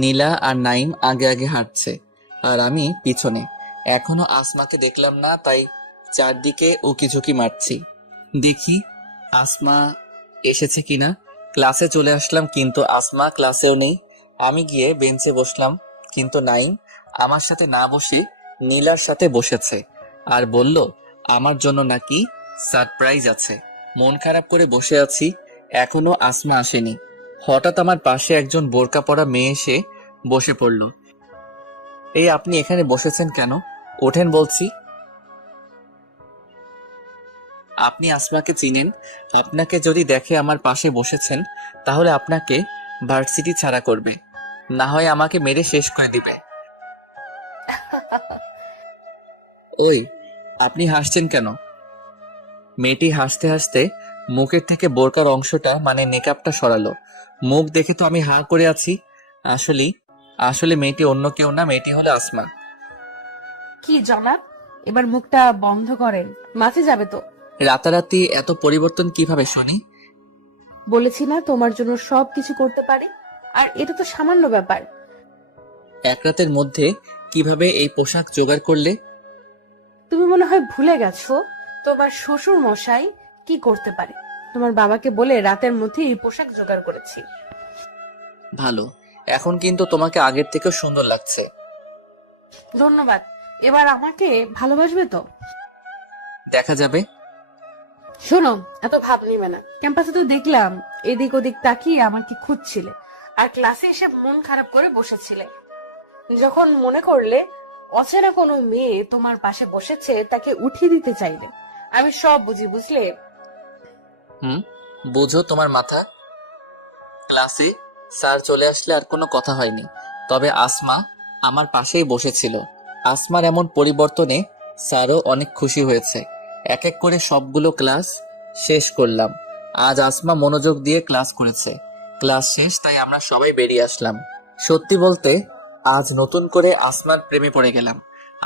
নীলা আর নাইম আগে আগে হাঁটছে আর আমি পিছনে। এখনো আসমাকে দেখলাম না, তাই চারদিকে উকিঝুঁকি মারছি। দেখি আসমা এসেছে কিনা। ক্লাসে চলে আসলাম কিন্তু আসমা ক্লাসেও নেই। আমি গিয়ে বেঞ্চে বসলাম কিন্তু নাইম আমার সাথে না বসে নীলার সাথে বসেছে আর বলল আমার জন্য নাকি সারপ্রাইজ আছে। মন খারাপ করে বসে আছি, এখনো আসমা আসেনি। হঠাৎ আমার পাশে একজন বোরকা পরা মেয়ে এসে বসে পড়ল। এই আপনি এখানে বসেছেন কেন? ওঠেন বলছি। আপনি আসমাকে চিনেন? আপনাকে যদি দেখে আমার পাশে বসেছেন তাহলে আপনাকে ভার্সিটি ছাড়া করবে, না হয় আমাকে মেরে শেষ করে দিবে। ওই আপনি হাসছেন কেন? মেয়েটি হাসতে হাসতে মুখের থেকে বোরকার অংশটা মানে নেকাবটা সরালো। মুখ দেখে তো আমি হাঁ করে আছি। আসলে আসলে মেয়েটি অন্য কেউ না, মেয়েটি হলো আসমা। কি জনাব, এবার মুখটা বন্ধ করেন, মাঠে যাবে তো। রাতারাতি এত পরিবর্তন কিভাবে শুনি? বলেছি না তোমার জন্য সব কিছু করতে পারি, আর এটা তো সামান্য ব্যাপার। এক রাতের মধ্যে কিভাবে এই পোশাক জোগাড় করলে? তুমি মনে হয় ভুলে গেছো তোমার শ্বশুর মশাই কি করতে পারে। তোমার বাবাকে বলে রাতের মধ্যে এই পোশাক জোগাড় করেছি। ভালো, এখন কিন্তু তোমাকে আগের থেকেও সুন্দর লাগছে। ধন্যবাদ। এবার আমাকে ভালোবাসবে তো? দেখা যাবে। শোনো, এত ভাব নিবে না। ক্যাম্পাসে তো দেখলাম এদিক ওদিক তাকিয়ে আমাকে খুঁজছিলে, আর ক্লাসে এসে মন খারাপ করে বসেছিলে। যখন মনে করলে অচেনা কোনো মেয়ে তোমার পাশে বসেছে, তাকে উঠিয়ে দিতে চাইলে। আমি সব বুঝি, বুঝলে? হুম, বুঝো তোমার মাথা। ক্লাসে স্যার চলে আসলে আর কোনো কথা হয়নি, তবে আসমা আমার পাশেই বসেছিল। আসমার এমন পরিবর্তনে স্যারও অনেক খুশি হয়েছে। এক এক করে সবগুলো ক্লাস শেষ করলাম। আজ আসমা মনোযোগ দিয়ে ক্লাস করেছে। ক্লাস শেষ, তাই আমরা সবাই বেরিয়ে আসলাম। সত্যি বলতে আজ নতুন করে আসমার প্রেমে পড়ে গেলাম।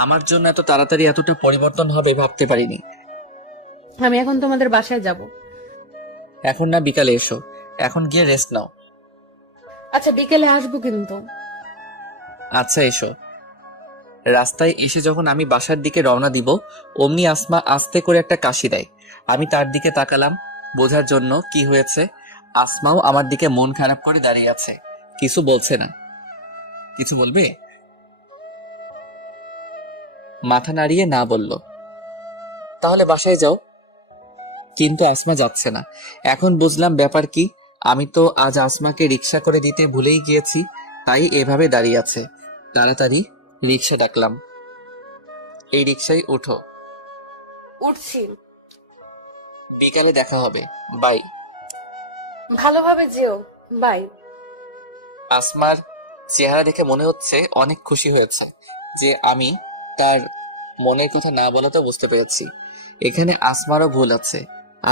আমার জন্য এত তাড়াতাড়ি এতটা পরিবর্তন হবে ভাবতে পারিনি। আমি এখন তোমাদের বাসায় যাব। এখন না, বিকালে এসো। এখন গিয়ে রেস্ট নাও। আচ্ছা, বিকেলে আসবো কিন্তু। আচ্ছা এসো। রাস্তায় এসে যখন আমি বাসার দিকে রওনা দিব, অমনি আসমা আস্তে করে একটা কাশি দেয়। আমি তার দিকে তাকালাম বোঝার জন্য কি হয়েছে। আসমাও আমার দিকে মন খারাপ করে দাঁড়িয়ে আছে, কিছু বলছে না। কিছু বলবে? মাথা নাড়িয়ে না বলল। তাহলে বাসায় যাও। কিন্তু আসমা যাচ্ছে না। এখন বুঝলাম ব্যাপার কি। আমি তো আজ আসমাকে রিক্সা করে দিতে ভুলেই গিয়েছি, তাই এভাবে দাঁড়িয়ে আছে। তাড়াতাড়ি রিক্সা ডাকলাম। এই রিক্সায় উঠো। উঠছি। বিকালে দেখা হবে। বাই। ভালোভাবে যেও। বাই। আসমার চেহারা দেখে মনে হচ্ছে অনেক খুশি হয়েছে যে আমি তার মনের কথা না বলাতেও বুঝতে পেরেছি এখানে আসমারও ভুল আছে।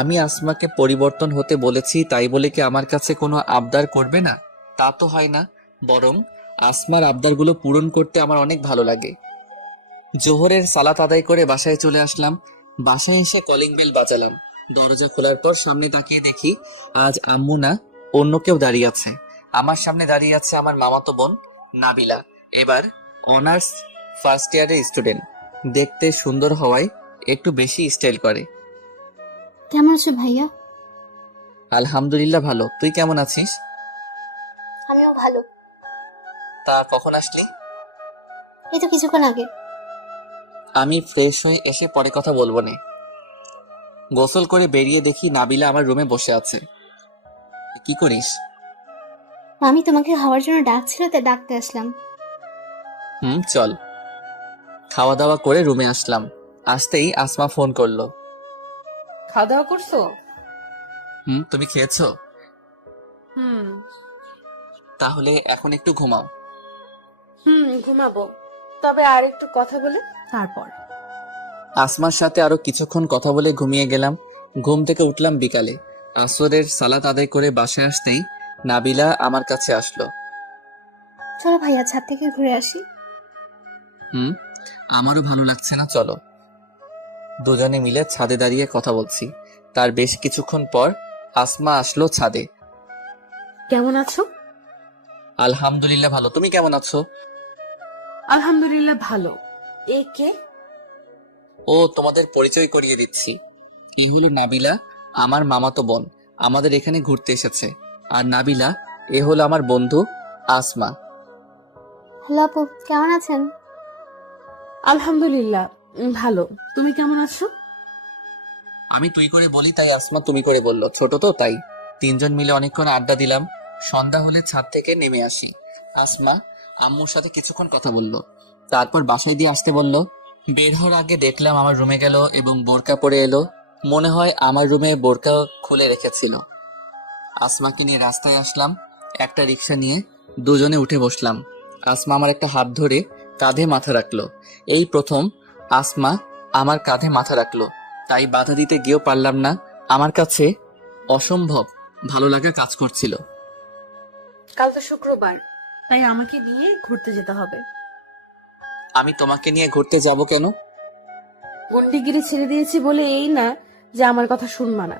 আমি আসমাকে পরিবর্তন হতে বলেছি তাই বলে কি আমার কাছে কোনো আবদার করবে না? তা তো হয় না। বরং আসমার আবদারগুলো পূরণ করতে আমার অনেক ভালো লাগে। জোহরের সালাত আদায় করে বাসায় চলে আসলাম। বাসায় এসে কলিং বেল বাজালাম। দরজা খোলার পর সামনে তাকিয়ে দেখি আজ আম্মু না, অন্য কেউ দাঁড়িয়ে আছে। আমার সামনে দাঁড়িয়ে আছে আমার মামাতো বোন নাবিলা। এবার অনার্স ফার্স্ট ইয়ারের স্টুডেন্ট। দেখতে সুন্দর হওয়ায় একটু বেশি স্টাইল করে। কেমন আছো ভাইয়া? আলহামদুলিল্লাহ ভালো, তুই কেমন আছিস? আমিও ভালো। তা কখন আসলি? এই তো কিছুক্ষণ আগে। আমি ফ্রেশ হয়ে এসে পরে কথা বলবো নে। গোসল করে বেরিয়ে দেখি নাবিলা আমার রুমে বসে আছে। কি করিস? আমি তোমাকে খাওয়ার জন্য ডাকছিল, তাই ডাকতে আসলাম। চল। খাওয়া দাওয়া করে রুমে আসলাম। আসতেই আসমা ফোন করলো। খাওয়া দাওয়া করছো? তুমি খেয়েছো? হুম। তাহলে এখন একটু ঘুমাও। ঘুমাবো, তবে আর একটু কথা বলে তারপর। আসমার সাথে আরো কিছুক্ষণ কথা বলে ঘুমিয়ে গেলাম। ঘুম থেকে উঠলাম বিকালে। আসরের সালাত আদায় করে বাসায় আসতেই নাবিলা আমার কাছে আসলো। চলো ভাইয়া, ছাদ থেকে ঘুরে আসি। হুম, আমারও ভালো লাগছে না, চলো। দুজনে মিলে ছাদে দাঁড়িয়ে কথা বলছি। তার বেশ কিছুক্ষণ পর আসমা আসলো ছাদে। কেমন আছো? আলহামদুলিল্লাহ ভালো, তুমি কেমন আছো? আলহামদুলিল্লাহ ভালো। এ কে? ও, তোমাদের পরিচয় করিয়ে দিচ্ছি। এই হলো নাবিলা, আমার মামাতো বোন। আমাদের এখানে ঘুরতে এসেছে। আর নাবিলা, এ হলো আমার বন্ধু আসমা। হ্যালো আপু, কেমন আছেন? আলহামদুলিল্লাহ ভালো। তুমি কেমন আছো? আমি তুই করে বলি তাই আসমা তুমি করে বলল, ছোট তো তাই। তিনজন মিলে অনেকক্ষণ আড্ডা দিলাম। সন্ধ্যা হলে ছাদ থেকে নেমে আসি। আসমা আম্মুর সাথে কিছুক্ষণ কথা বলল, তারপর বাসায় দিয়ে আসতে বলল। বের হওয়ার আগে দেখলাম আমার রুমে গেল এবং বোরকা পরে এলো। মনে হয় আমার রুমে বোরকা খুলে রেখেছিল। আসমাকে নিয়ে রাস্তায় আসলাম। একটা রিক্সা নিয়ে দুজনে উঠে বসলাম। আসমা আমার একটা হাত ধরে কাঁধে মাথা রাখলো। এই প্রথম আসমা আমার কাঁধে মাথা রাখলো, তাই বাধা দিতে গিয়েও পারলাম না। আমার কাছে অসম্ভব ভালো লাগা কাজ করছিল। কাল তো শুক্রবার, তাই আমাকে নিয়ে ঘুরতে যেতে হবে। আমি তোমাকে নিয়ে ঘুরতে যাব কেন? গুন্ডিগিরি ছেড়ে দিয়েছি বলে এই না যে আমার কথা শুনবা না।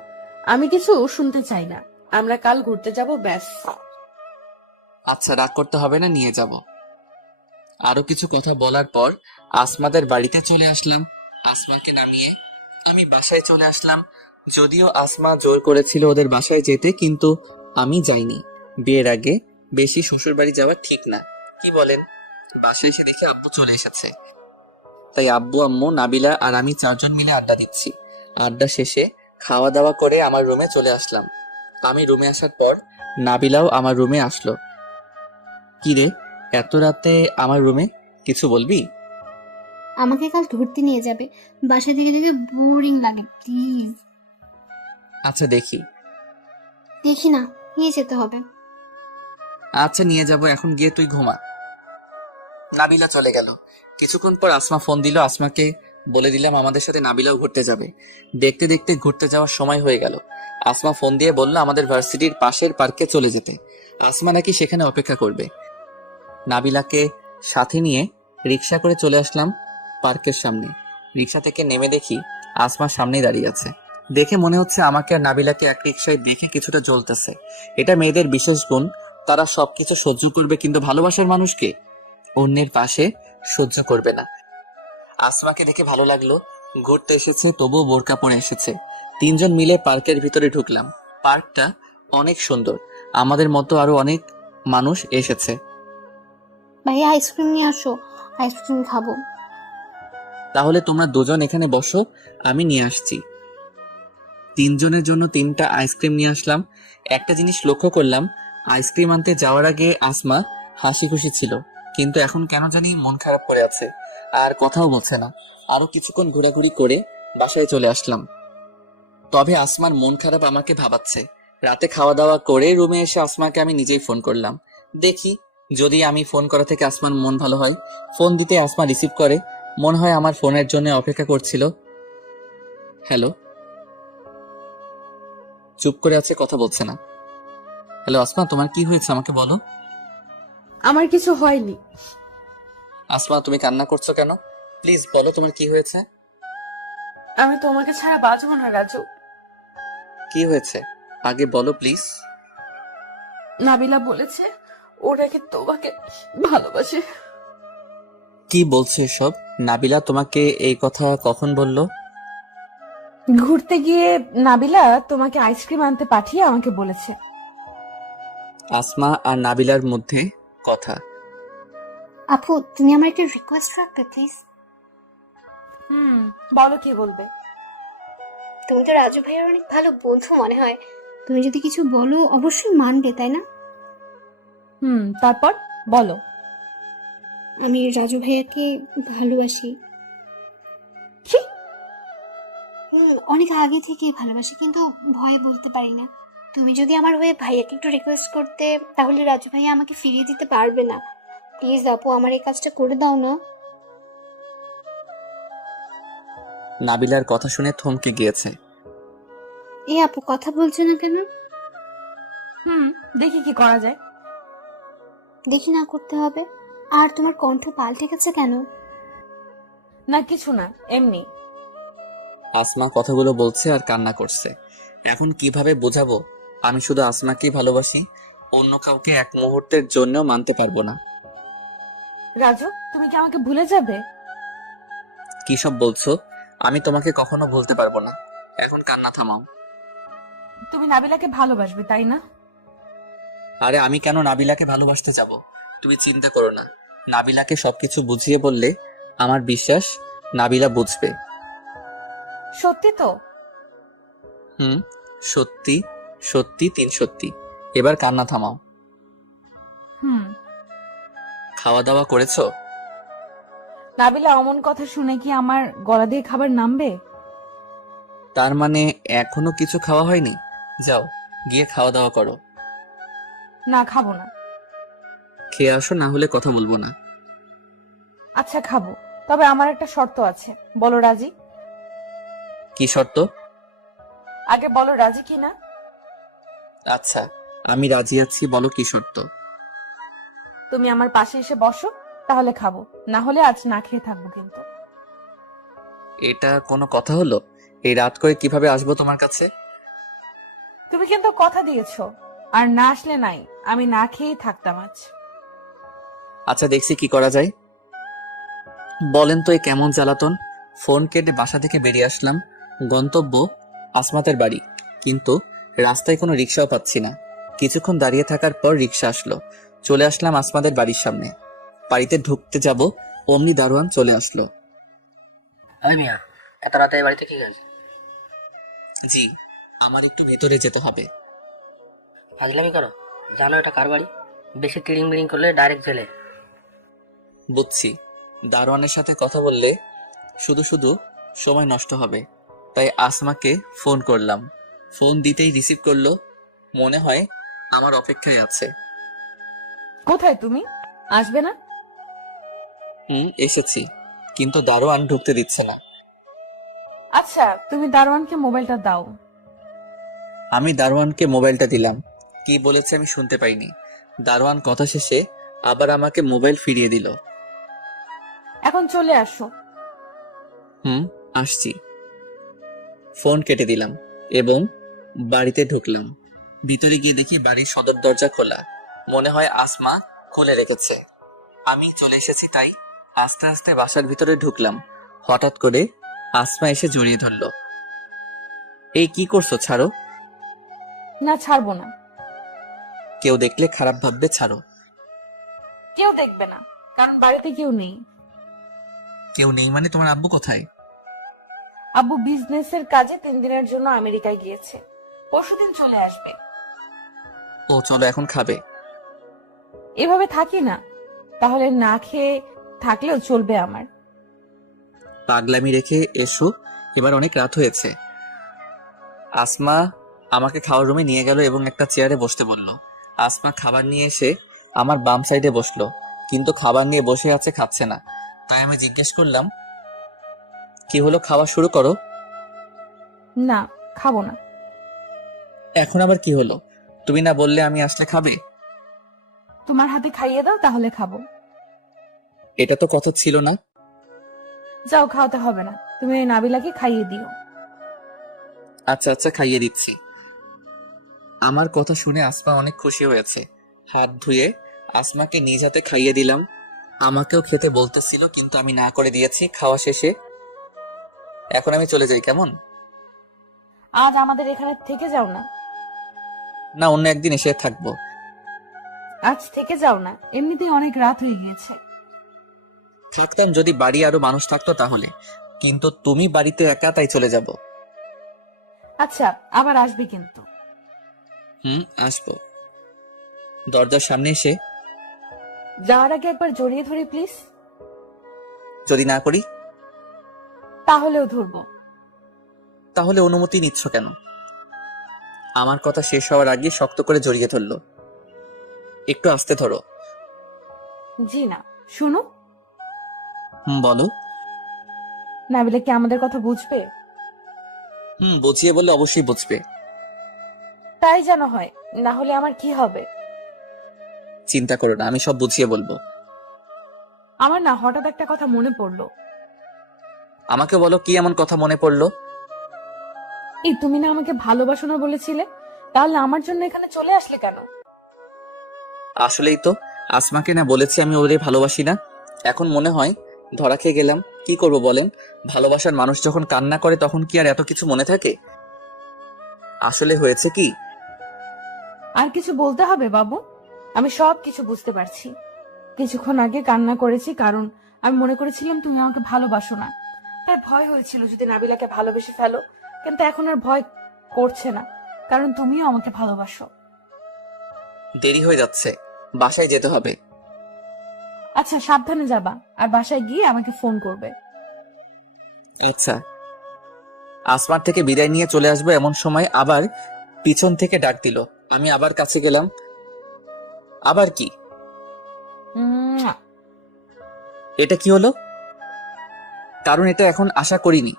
আমি কিছু শুনতে চাই না। আমরা কাল ঘুরতে যাব, ব্যাস। আচ্ছা, রাগ করতে হবে না, নিয়ে যাব। আরো কিছু কথা বলার পর আসমাদের বাড়িতে চলে আসলাম। আসমাকে নামিয়ে আমি বাসায় চলে আসলাম। যদিও আসমা জোর করেছিল ওদের বাসায় যেতে, কিন্তু আমি যাইনি। বিয়ের আগে বেশি শ্বশুর বাড়ি যাওয়া ঠিক না, কি বলেন? বাসায় এসে দেখে আব্বু চলে এসেছে। তাই আব্বু, আম্মু, নাবিলা আর আমি চারজন মিলে আড্ডা দিচ্ছি। আড্ডা শেষে খাওয়া দাওয়া করে আমার রুমে চলে আসলাম। আমি রুমে আসার পর নাবিলাও আমার রুমে আসলো। কি রে, এত রাতে আমার রুমে, কিছু বলবি? আমাকে কাল ঘুরতে নিয়ে যাবে। বাসা থেকে থেকে বোরিং লাগে, প্লিজ। আচ্ছা দেখি। দেখি না, নিয়ে যেতে হবে। আচ্ছা নিয়ে যাব, এখন গিয়ে তুই ঘুমা। নাবিলা চলে গেল। কিছুক্ষণ পর আসমা ফোন দিল। আসমাকে বলে দিলাম আমাদের সাথে নাবিলাও ঘুরতে যাবে। দেখতে দেখতে ঘুরতে যাওয়ার সময় হয়ে গেল। আসমা ফোন দিয়ে বলল আমাদের ভার্সিটির পাশের পার্কে চলে যেতে। আসমা নাকি সেখানে অপেক্ষা করবে। নাবিলাকে সাথে নিয়ে রিক্সা করে চলে আসলাম পার্কের সামনে। রিক্সা থেকে নেমে দেখি আসমা সামনেই দাঁড়িয়ে আছে। দেখে মনে হচ্ছে আমাকে আর নাবিলাকে এক রিক্সায় দেখে কিছুটা জ্বলতেছে। এটা মেয়েদের বিশেষ গুণ, তারা সবকিছু সহ্য করবে, কিন্তু ভালোবাসার মানুষকে অন্যের পাশে সহ্য করবে না। আসমাকে দেখে ভালো লাগলো। ঘুরতে এসেছে তবুও বোরকা পরে এসেছে। তিনজন মিলে পার্কের ভিতরে ঢুকলাম। পার্কটা অনেক সুন্দর। আমাদের মতো আরো অনেক মানুষ এসেছে। ভাইয়া আইসক্রিম নিয়ে আসো, আইসক্রিম খাবো। তাহলে তোমরা দুজন এখানে বসো, আমি নিয়ে আসছি। তিনজনের জন্য তিনটা আইসক্রিম নিয়ে আসলাম। একটা জিনিস লক্ষ্য করলাম, আইসক্রিম আনতে যাওয়ার আগে আসমা হাসি খুশি ছিল, কিন্তু এখন কেন জানি মন খারাপ করে আছে আর কথাও বলছে না। আরো কিছুক্ষণ ঘোরাঘুরি করে বাসায় চলে আসলাম। তবে আসমার মন খারাপ আমাকে ভাবাচ্ছে। রাতে খাওয়া দাওয়া করে রুমে এসে আসমাকে আমি নিজেই ফোন করলাম। দেখি যদি আমি ফোন করা থেকে আসমার মন ভালো হয়। ফোন দিতে আসমা রিসিভ করে। মনে হয় আমার ফোনের জন্য অপেক্ষা করছিল। হ্যালো। চুপ করে আছে, কথা বলছে না। হ্যালো আসমা, তোমার কি হয়েছে আমাকে বলো। আমার কিছু হয়নি। আসমা, তুমি কান্না করছো কেন? প্লিজ বলো তোমার কি হয়েছে। আমি তোমাকে ছাড়া বাঁচবো না রাজু। কি হয়েছে আগে বলো প্লিজ। নাবিলা বলেছে ও নাকি তোমাকে ভালোবাসে। কি বলছে এসব? নাবিলা তোমাকে এই কথা কখন বললো? ঘুরতে গিয়ে নাবিলা তোমাকে আইসক্রিম আনতে পাঠিয়ে আমাকে বলেছে। আসমা আর নাবিলার মধ্যে কথা। আপু, তুমি আমার একটা রিকোয়েস্ট রাখবে প্লিজ? বলো কি বলবে। তুমি তো রাজু ভাইয়ার অনেক ভালো বন্ধু মনে হয়। তুমি যদি কিছু বলো অবশ্যই মানবে, তাই না? তারপর বলো। আমি রাজু ভাইয়াকে ভালোবাসি। কি? অনেক আগে থেকেই ভালোবাসি, কিন্তু ভয়ে বলতে পারি না। তুমি যদি আমার হয়ে ভাইয়াকে একটু রিকোয়েস্ট করতে, তাহলে রাজু ভাইয়া আমাকে ফিরিয়ে দিতে পারবে না। প্লিজ আপু, আমার এই কাজটা করে দাও না। নাবিলার কথা শুনে থমকে গিয়েছে। এ আপু, কথা বলছো না কেন? দেখি কি করা যায়। দেখি না করতে হবে। আর তোমার কণ্ঠ পাল্টে গেছে কেন? না কিছু না, এমনি। আসমা কথাগুলো বলছে আর কান্না করছে। এখন কিভাবে বোঝাবো আমি শুধু আসমাকেই ভালোবাসি? অন্য কাউকে এক মুহূর্তের জন্যও মানতে পারবো না। রাজু, তুমি কি আমাকে ভুলে যাবে? কি সব বলছো? আমি তোমাকে কখনো ভুলতে পারবো না। এখন কান্না থামাও। তুমি নাবিলাকে ভালোবাসবে, তাই না? আরে আমি কেন নাবিলাকে ভালোবাসতে যাব? তুমি চিন্তা করো না। নাবিলাকে সবকিছু বুঝিয়ে বললে আমার বিশ্বাস নাবিলা বুঝবে। সত্যি তো? হুম, সত্যি সত্যি 3 সত্যি। এবার কান্না থামাও। হুম। খাওয়া দাওয়া করেছো? নাবিলা অমন কথা শুনে কি আমার গলা দিয়ে খাবার নামবে? তার মানে এখনো কিছু খাওয়া হয়নি? যাও, গিয়ে খাওয়া দাওয়া করো। না, খাবো না। খেয়ে আসো, না হলে কথা বলবো না। আচ্ছা, খাবো, তবে আমার একটা শর্ত আছে। বলো রাজি? কি শর্ত? আগে বলো রাজি কি না। আচ্ছা, আমি রাজি আছি, বলো কি শর্ত। তুমি আমার পাশে এসে বসো, তাহলে খাবো, না হলে আজ না খেয়ে থাকবো কিন্তু। এটা কোনো কথা হলো? এই রাত করে কিভাবে আসবো তোমার কাছে? তুমি কিন্তু কথা দিয়েছো, আর না আসলে নাই, আমি না খেয়েই থাকতাম আজ। আচ্ছা, দেখছি কি করা যায়। বলেন তো, এই কেমন জ্বালাতন। ফোন কেটে বাসা থেকে বেরিয়ে আসলাম। গন্তব্য আসমাতের বাড়ি, কিন্তু রাস্তায় কোনো রিক্সাও পাচ্ছি না। কিছুক্ষণ দাঁড়িয়ে থাকার পর রিক্সা আসলো। চলে আসলাম আসমাদের বাড়ির সামনে। বাড়িতে ঢুকতে যাব, অমনি দারোয়ান চলে আসলো। আরে মিয়া, এত রাতে এই বাড়িতে কি কাজ? জি, আমার একটু ভেতরে যেতে হবে। ফাজলামি করো? জানো এটা কার বাড়ি? বেশি টিড়িং বিড়িং করলে ডাইরেক্ট জেলে। বুঝছি, দারোয়ানের সাথে কথা বললে শুধু শুধু সময় নষ্ট হবে, তাই আসমাকে ফোন করলাম। ফোন দিতেই রিসিভ করলো। মনে হয় আমার অপেক্ষায় আছে। কোথায় তুমি? আসবে না? এসেছি, কিন্তু দারোয়ান ঢুকতে দিচ্ছে না। আচ্ছা, তুমি দারোয়ানকে মোবাইলটা দাও। আমি দারোয়ানকে মোবাইলটা দিলাম। কি বলেছে আমি শুনতে পাইনি। দারোয়ান কথা শেষে আবার আমাকে মোবাইল ফিরিয়ে দিল। এখন চলে আসো। আসছি। ফোন কেটে দিলাম এবং বাড়িতে ঢুকলাম। ভিতরে গিয়ে দেখি বাড়ির সদর দরজা খোলা। মনে হয় আসমা খুলে রেখেছে। আমি চলে এসেছি, তাই আস্তে আস্তে বাসার ভিতরে ঢুকলাম। হঠাৎ করে আসমা এসে জড়িয়ে ধরলো। এই কি করছো, ছাড়ো। না, ছাড়বো না। কেউ দেখলে খারাপ ভাববে, ছাড়ো। কেউ দেখবে না, কারণ বাড়িতে কেউ নেই। কেউ নেই মানে? তোমার আব্বু কোথায়? আব্বু বিজনেসের কাজে 3 দিনের জন্য আমেরিকায় গিয়েছে, পরশুদিন চলে আসবে। ও, চলো এখন খাবে। এভাবে থাকি না, তাহলে না খেয়ে থাকলেও চলবে আমার। পাগলামি রেখে এসো, এবার অনেক রাত হয়েছে। আসমা আমাকে খাওয়ার রুমে নিয়ে গেল এবং একটা চেয়ারে বসতে বলল। আসমা খাবার নিয়ে এসে আমার বাম সাইডে বসলো, কিন্তু খাবার নিয়ে বসে আছে, খাচ্ছে না। তাই আমি জিজ্ঞেস করলাম, কি হলো, খাওয়া শুরু করো। না, খাবো না। এখন আবার কি হলো? তুমি না বললে আমি আসলে খাবে? তোমার হাতে খাইয়ে দাও, তাহলে খাবো। এটা তো কথা ছিল না। যাও, খাওয়াতে হবে না, তুমি ওই নাবিলাকে খাইয়ে দিও। আচ্ছা আচ্ছা, খাইয়ে দিচ্ছি। আমার কথা শুনে আসমা অনেক খুশি হয়েছে। হাত ধুয়ে আসমাকে নিজ হাতে খাইয়ে দিলাম। আমাকেও খেতে বলতেছিল, কিন্তু আমি না করে দিয়েছি। খাওয়া শেষে এখন আমি চলে যাই, কেমন? আজ আমাদের এখানে থেকে যাও না। না, অন্য একদিন এসে থাকবো। আজ থেকে যাও না, এমনিতেই অনেক রাত হয়ে গিয়েছে। থাকতাম যদি বাড়ি আরো মানুষ থাকতো তাহলে, কিন্তু তুমি বাড়িতে একা, তাই চলে যাব। আচ্ছা, আবার আসবে কিন্তু। আসবো। দরজার সামনে এসে যাওয়ার আগে একবার জড়িয়ে ধরি প্লিজ। যদি না করি? তাহলেও ধরবো। তাহলে অনুমতি নিচ্ছ কেন? আমার কথা শেষ হওয়ার আগে শক্ত করে জড়িয়ে ধরলো। একটু আস্তে ধরো। জি না, শুনো। বলো। নাবিলা কি আমাদের কথা বুঝবে? বুঝিয়ে বললে অবশ্যই বুঝবে। তাই যেন হয়, না হলে আমার কি হবে? চিন্তা করো না, আমি সব বুঝিয়ে বলবো। আমার না হঠাৎ একটা কথা মনে পড়লো। আমাকে বলো, কি এমন কথা মনে পড়লো? এই, তুমি না আমাকে ভালোবাসো না বলেছিলে, তাহলে আমার জন্য এখানে চলে আসলে কেন? আসলেই তো, আসমাকে না বলেছি আমি ওরে ভালোবাসি না। এখন মনে হয় ধরা খেয়ে গেলাম। কি করব বলেন? ভালোবাসার মানুষ যখন কান্না করে তখন কি আর এত কিছু মনে থাকে? আসলে হয়েছে কি, আর কিছু বলতে হবে বাবু? আমি সব কিছু বুঝতে পারছি। কিছুক্ষণ আগে কান্না করেছি কারণ আমি মনে করেছিলাম তুমি আমাকে ভালোবাসো না। তাই ভয় হয়েছিল যদি নাবিলাকে ভালোবেসে ফেলো, কিন্তু এখন আর ভয় করছে না, কারণ তুমিও আমাকে ভালোবাসো। দেরি হয়ে যাচ্ছে, বাসায় যেতে হবে। আচ্ছা, সাবধানে যাবা, আর বাসায় গিয়ে আমাকে ফোন করবে। আচ্ছা। আসমার থেকে বিদায় নিয়ে চলে আসবো এমন সময় আবার পিছন থেকে ডাক দিল। আমি আবার কাছে গেলাম। আবার কি? উম, এটা কি হলো? কারণ এটা এখন আশা করিনি।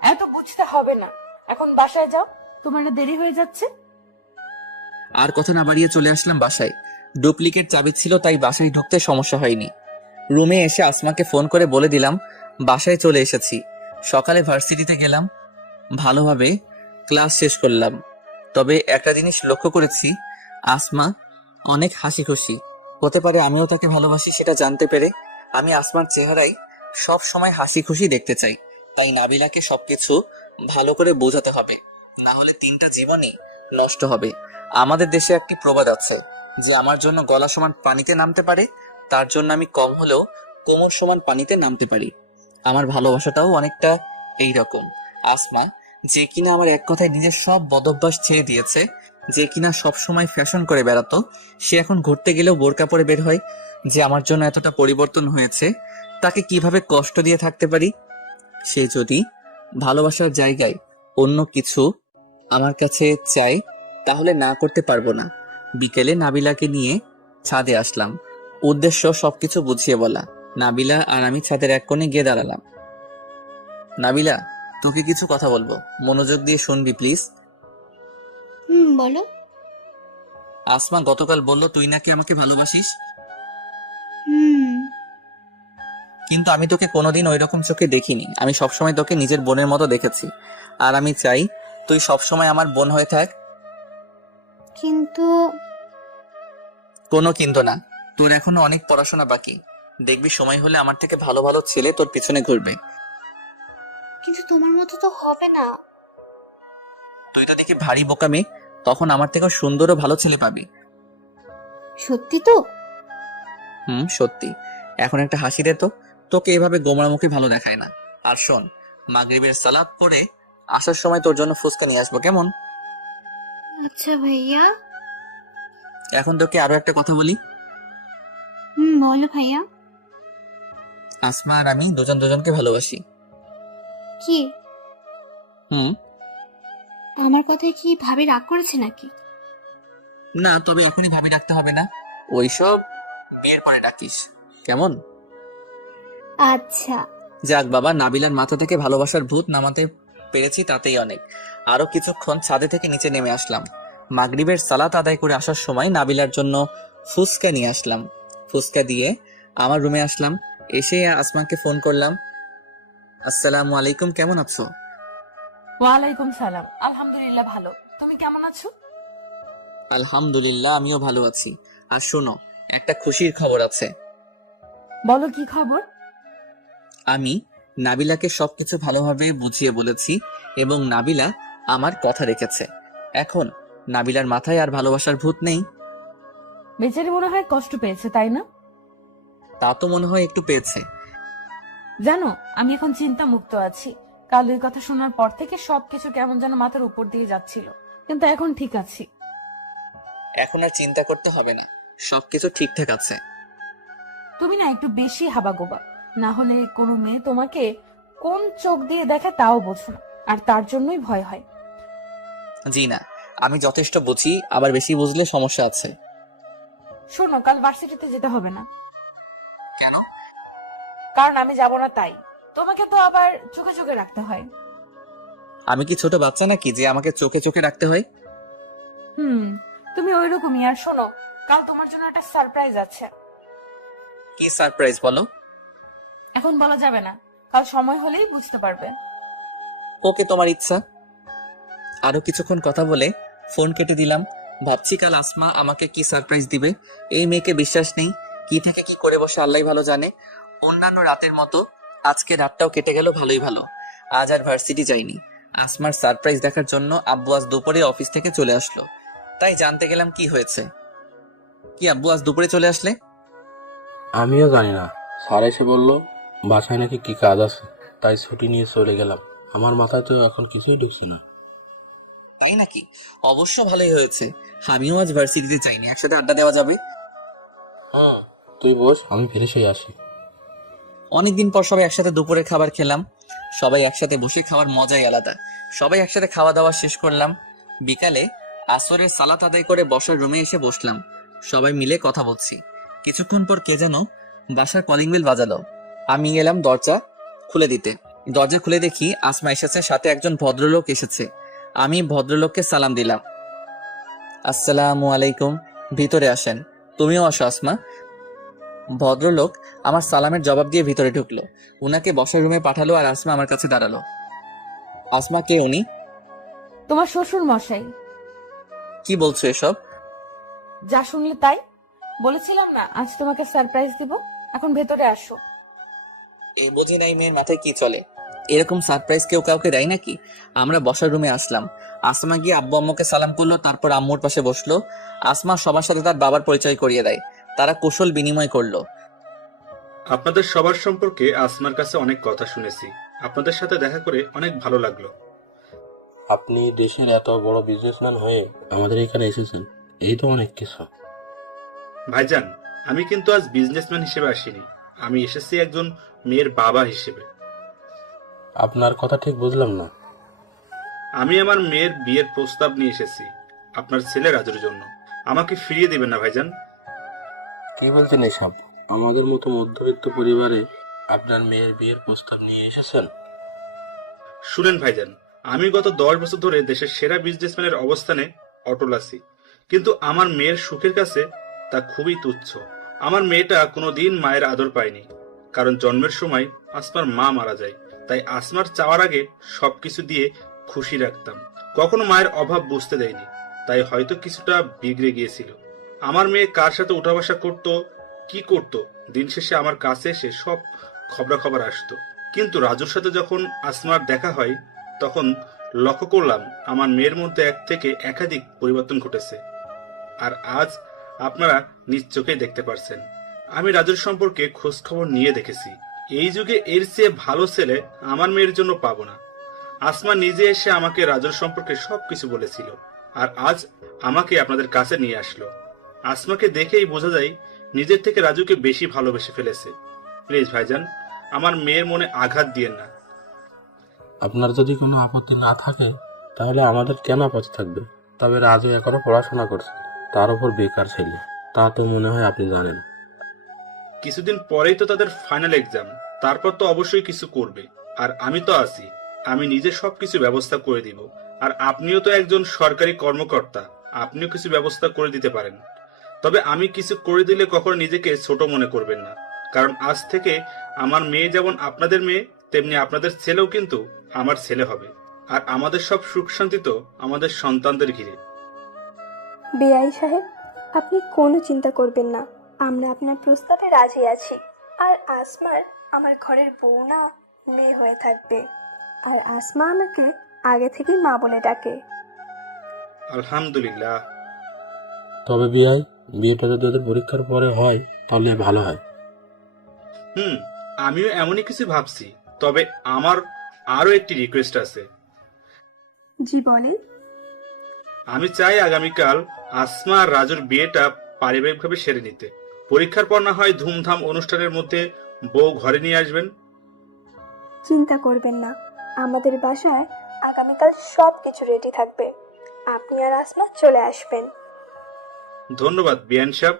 এত বুঝতে হবে না, এখন বাসায় যাও, তোমার না দেরি হয়ে যাচ্ছে। আর কথা না বাড়িয়ে চলে আসলাম বাসায়। ডুপ্লিকেট চাবি ছিল তাই বাসায় ঢুকতে সমস্যা হয়নি। রুমে এসে আসমাকে ফোন করে বলে দিলাম বাসায় চলে এসেছি। সকালে ভার্সিটিতে গেলাম, ভালোভাবে ক্লাস শেষ করলাম। তবে একটা জিনিস লক্ষ্য করেছি, আসমা অনেক হাসি খুশি। হতে পারে আমিও তাকে ভালোবাসি সেটা জানতে পেরে। আমি আসমার চেহারায় সব সময় হাসি খুশি দেখতে চাই। তাই নাবিলাকে সবকিছু ভালো করে বোঝাতে হবে, না হলে 3টা জীবনই নষ্ট হবে। আমাদের দেশে একটি প্রবাদ আছে যে আমার জন্য গলা সমান পানিতে নামতে পারে, তার জন্য আমি কম হলেও কোমর সমান পানিতে নামতে পারি। আমার ভালোবাসাটাও অনেকটা এই রকম। আসমা, যে কিনা আমার এক কথায় নিজের সব বদভ্যাস ছেড়ে দিয়েছে, যে কিনা সব সময় ফ্যাশন করে বেড়াতো, সে এখন ঘুরতে গেলেও বোরকা পরে বের হয়। যে আমার জন্য এতটা পরিবর্তন হয়েছে, তাকে কিভাবে কষ্ট দিয়ে থাকতে পারি? সে যদি ভালোবাসার জায়গায় অন্য কিছু আমার কাছে চাই, তাহলে না করতে পারবো না। বিকেলে নাবিলাকে নিয়ে ছাদে আসলাম, উদ্দেশ্য সবকিছু বুঝিয়ে বলা। নাবিলা আর আমি ছাদের এক কোণে গিয়ে দাঁড়ালাম। নাবিলা, তোকে কিছু কথা বলবো, মনোযোগ দিয়ে শুনবি প্লিজ। বলো। আসমা গতকাল বলল তুই নাকি আমাকে ভালোবাসিস, হুম। কিন্তু আমি তোকে কোনোদিন ওইরকম চোখে দেখিনি। আমি সবসময় তোকে নিজের বোনের মতো দেখেছি, আর আমি চাই তুই সবসময় আমার বোন হয়ে থাক। কিন্তু কোনো কিন্তু না, তোর এখনো অনেক পড়াশোনা বাকি। দেখবি সময় হলে আমার থেকে ভালো ভালো ছেলে তোর পিছনে ঘুরবে। কিন্তু তোমার মতো তো হবে না। তুই তো দেখি ভারী বোকা মেয়ে, তখন আমার থেকেও সুন্দর ও ভালো ছেলে পাবি। সত্যি তো? সত্যি। এখন একটা হাসি দে তো, তোকে এভাবে গোমড়া মুখে ভালো দেখায় না। আর শোন, মাগরিবের সালাত পড়ে আসার সময় তোর জন্য ফুচকা নিয়ে আসবো, কেমন? আচ্ছা ভাইয়া। এখন তোকে আরো একটা কথা বলি। বলো ভাইয়া। আসমা আর আমি দুজন দুজনকে ভালোবাসি। কি? হুম। আমার কথায় কি ভাবি রাগ করেছে নাকি? না, তবে এখনই ভাবি ডাকতে হবে না, ওইসব বিয়ের পরে ডাকিস, কেমন? আচ্ছা। যাক বাবা, নাবিলার মাথা থেকে ভালোবাসার ভূত নামাতে পেরেছি তাতেই অনেক। আরো কিছুক্ষণ ছাদে থেকে নিচে নেমে আসলাম। মাগরিবের সালাত আদায় করে আসার সময় নাবিলার জন্য ফুচকা নিয়ে আসলাম। ফুচকা দিয়ে আমার রুমে আসলাম। এসে আসমাকে ফোন করলাম, আসসালামু আলাইকুম, কেমন আছো? ওয়ালাইকুম সালাম, আলহামদুলিল্লাহ ভালো। তুমি কেমন আছো? আলহামদুলিল্লাহ, আমিও ভালো আছি। আর শোনো, একটা খুশির খবর আছে। বলো, কি খবর? আমি নাবিলাকে সবকিছু ভালোভাবে বুঝিয়ে বলেছি এবং নাবিলা আমার কথা রেখেছে। এখন নাবিলার মাথায় আর ভালোবাসার ভূত নেই। বেচারি মনে হয় কষ্ট পেয়েছে, তাই না? তা তো মনে হয় একটু পেয়েছে। জানো, আমি এখন চিন্তা মুক্ত আছি। কাল ওই কথা শোনার পর থেকে সবকিছু কেমন যেন মাথার উপর দিয়ে যাচ্ছিল, কিন্তু এখন ঠিক আছি। এখন আর চিন্তা করতে হবে না, সবকিছু ঠিকঠাক আছে। তুমি না একটু বেশি হাবাগোবা, না হলে কোনো মেয়ে তোমাকে কোন চোখ দিয়ে দেখে তাও বোঝো না, আর তার জন্যই ভয় হয়। জি না, আমি যথেষ্ট বুঝি, আবার বেশি বুঝলে সমস্যা আছে। শোনো, কাল ভার্সিটিতে যেতে হবে না। কেন? কারণ আমি যাব না তাই। তোমাকে তো আবার চোখে চোখে রাখতে হয়। আমি কি ছোট বাচ্চা নাকি যে আমাকে চোখে চোখে রাখতে হয়? তুমি ওইরকমই। আর শোনো, কাল তোমার জন্য একটা সারপ্রাইজ আছে। কি সারপ্রাইজ বলো? এখন বলা যাবে না, কাল সময় হলেই বুঝতে পারবে। ওকে, তোমার ইচ্ছা। আরো কিছুক্ষণ কথা বলে ফোন কেটে দিলাম। ভাবছি কাল আসমা আমাকে কি সারপ্রাইজ দিবে। এই মেয়েকে বিশ্বাস নেই, কি থেকে কি করে বসে আল্লাহ ভালো জানে। অন্যান্য রাতের মতো আজকে রাতটাও কেটে গেল ভালোই ভালো। আজ আর ভার্সিটি যাইনি। আসমার সারপ্রাইজ দেখার জন্য আব্বু আজ দুপুরে অফিস থেকে চলে আসলো, তাই জানতে গেলাম কি হয়েছে। কি আব্বু আজ দুপুরে চলে আসলে? আমিও জানি না, স্যার এসে বলল বাসায় নাকি কি কাজ আছে, তাই ছুটি নিয়ে চলে গেলাম। আমার মাথায় তো এখন কিছুই ঢুকছে না। তাই নাকি? অবশ্য ভালোই হয়েছে, আমিও আজ ভার্সিটিতে যাইনি, একসাথে আড্ডা দেওয়া যাবে। হ্যাঁ, তুই বস, আমি ফ্রেশ হয়ে আসি। অনেকদিন পর সবাই একসাথে দুপুরের খাবার খেলাম। সবাই একসাথে বসে খাওয়ার মজাই আলাদা। সবাই একসাথে খাওয়া দাওয়া শেষ করলাম। বিকালে আসরের সালাত আদায় করে বসার রুমে এসে বসলাম। সবাই মিলে কথা বলছি। কিছুক্ষণ পর কে যেন বাসার কলিং বেল বাজালো। আমি গেলাম দরজা খুলে দিতে। দরজা খুলে দেখি আসমা এসেছে, সাথে একজন ভদ্রলোক এসেছে। আমি ভদ্রলোককে সালাম দিলাম। আসসালামু আলাইকুম, ভিতরে আসেন। তুমিও আসো আসমা। ভদ্রলোক আমার সালামের জবাব দিয়ে ভিতরে ঢুকলো। উনাকে বসার রুমে পাঠালো আর আসমা আমার কাছে দাঁড়ালো। আসমা, কে উনি? তোমার শ্বশুর মশাই। কি বলছো এসব? যা শুনলে তাই। বলেছিলাম না আজ তোমাকে সারপ্রাইজ দিব। এখন ভেতরে আসো। এই বুঝি নাই মেয়ের মাথায় কি চলে? এরকম সারপ্রাইজ কেউ কাউকে দেয় নাকি? আমরা বসার রুমে আসলাম। আসমা গিয়ে আব্বু আম্মুকে সালাম করলো, তারপর আম্মুর পাশে বসলো। আসমা সবার সাথে তার বাবার পরিচয় করিয়ে দেয়। তারা কুশল বিনিময় করলো। আপনাদের সবার সম্পর্কে আসমার কাছে অনেক কথা শুনেছি। আপনাদের সাথে দেখা করে অনেক ভালো লাগলো। আপনি দেশের এত বড় বিজনেসম্যান হয়ে আমাদের এখানে এসেছেন, এই তো অনেক কিছু। ভাইজান, আমি কিন্তু আজ বিজনেসম্যান হিসেবে আসিনি, আমি এসেছি একজন মেয়ের বাবা হিসেবে। আপনার কথা ঠিক বুঝলাম না। আমি আমার মেয়ের বিয়ের প্রস্তাব নিয়ে এসেছি আপনার ছেলে রাজুর জন্য। আমাকে ফিরিয়ে দিবেন না ভাইজান? কি বলছেন এসব? আমাদের মতো মধ্যবিত্ত পরিবারে আপনার মেয়ের বিয়ের প্রস্তাব নিয়ে এসেছেন? শুনেন ভাইজান, আমি গত 10 বছর ধরে দেশের সেরা বিজনেসম্যানের অবস্থানে অটল আছি, কিন্তু আমার মেয়ের সুখের কাছে তা খুবই তুচ্ছ। আমার মেয়েটা কোনোদিন মায়ের আদর পায়নি, কারণ জন্মের সময় আসমার মা মারা যায়। তাই আসমার চাওয়ার আগে সবকিছু দিয়ে খুশি রাখতাম, কখনো মায়ের অভাব বুঝতে দেয়নি। তাই হয়তো কিছুটা বিগড়ে গিয়েছিল। আমার মেয়ে কার সাথে উঠা বসা করতো, কি করতো, দিন শেষে আমার কাছে এসে সব খবরাখবর আসতো। কিন্তু রাজুর সাথে যখন আসমার দেখা হয়, তখন লক্ষ্য করলাম আমার মেয়ের মধ্যে এক থেকে একাধিক পরিবর্তন ঘটেছে। আর আজ আপনারা নিজ চোখেই দেখতে পারছেন। আমি রাজুর সম্পর্কে খোঁজ খবর নিয়ে দেখেছি। এই যুগে এর চেয়ে ভালো ছেলে আমার মেয়ের জন্য পাবো না। আসমা নিজে এসে আমাকে রাজুর সম্পর্কে সবকিছু বলেছিল, আর আজ আমাকে আপনাদের কাছে নিয়ে আসলো। আসমাকে দেখেই বোঝা যায় নিজের থেকে রাজুকে বেশি ভালোবেসে ফেলেছে। প্লিজ ভাইজান, আমার মেয়ের মনে আঘাত দিয়েন না। আপনার যদি কোনো আপত্তি না থাকে তাহলে আমাদের কেন আপত্তি থাকবে? তবে রাজু এখনো পড়াশোনা করছে, তার উপর বেকার ছেলে, তা তো মনে হয় আপনি জানেন। কিছুদিন পরেই তো তাদের ফাইনাল এক্সাম, তারপর তো অবশ্যই কিছু করবে। আর আমি তো আছি, আমি নিজে সবকিছু ব্যবস্থা করে দিব। আর আপনিও তো একজন সরকারি কর্মকর্তা, আপনিও কিছু ব্যবস্থা করে দিতে পারেন। তবে আমি কিছু করে দিলে কখনো নিজেকে ছোট মনে করবেন না, কারণ আজ থেকে আমার মেয়ে যেমন আপনাদের মেয়ে, তেমনি আপনাদের ছেলেও কিন্তু আমার ছেলে হবে। আর আমাদের সব সুখ শান্তি তো আমাদের সন্তানদের ঘিরে। বেআই সাহেব, আপনি কোনো চিন্তা করবেন না, আমরা আপনার প্রস্তাবে রাজি আছি। আর আসমার আমার ঘরের বউ না মেয়ে হয়ে থাকবে। আর আসমা আমাকে আগে থেকেই মা বলে ডাকে। আলহামদুলিল্লাহ। তবে বিয়েটা যদি ওদের পরীক্ষার পরে হয় তাহলে ভালো হয়। আমিও এমনই কিছু ভাবছি। তবে আমার আরো একটি রিকোয়েস্ট আছে। জি বলেন। আমি চাই আগামীকাল আসমা আর রাজুর বিয়েটা পারিবারিকভাবে সেরে নিতে। পরীক্ষার পর না হয় ধুমধাম অনুষ্ঠানের মধ্যে বউ ঘরে নিয়ে আসবেন। চিন্তা করবেন না, আমাদের বাসায় আগামীকাল সব কিছু রেডি থাকবে। আপনি আর আসমা চলে আসবেন। ধন্যবাদ বিয়ান সাহেব।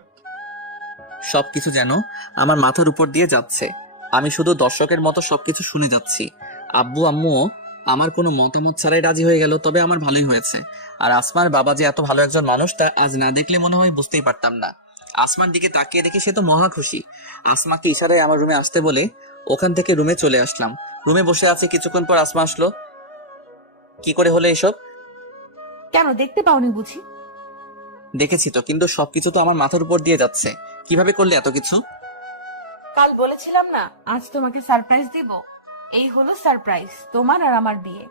সবকিছু যেন আমার মাথার উপর দিয়ে যাচ্ছে। আমি শুধু দর্শকের মতো সবকিছু শুনে যাচ্ছি। আব্বু আম্মুও আমার কোনো মতামত ছাড়াই রাজি হয়ে গেল, তবে আমার ভালোই হয়েছে। আর আসমার বাবা যে এত ভালো একজন মানুষটা আজ না দেখলে মনে হয় বুঝতেই পারতাম না। আসমার দিকে তাকিয়ে দেখে সে তো মহা খুশি। আসমাকে ইশারায় আমার রুমে আসতে বলে ওখান থেকে রুমে চলে আসলাম। রুমে বসে আছে, কিছুক্ষণ পর আসমা আসলো। কি করে হলো এসব? কেন দেখতে পাওনি বুঝি? দেখেছি তো, কিন্তু সবকিছু তো আমার মাথার উপর দিয়ে যাচ্ছে। কিভাবে করলে এত কিছু? কাল বলেছিলাম না আজ তোমাকে সারপ্রাইজ দিব। এই হলো সারপ্রাইজ, তোমার আর আমার বিয়ে।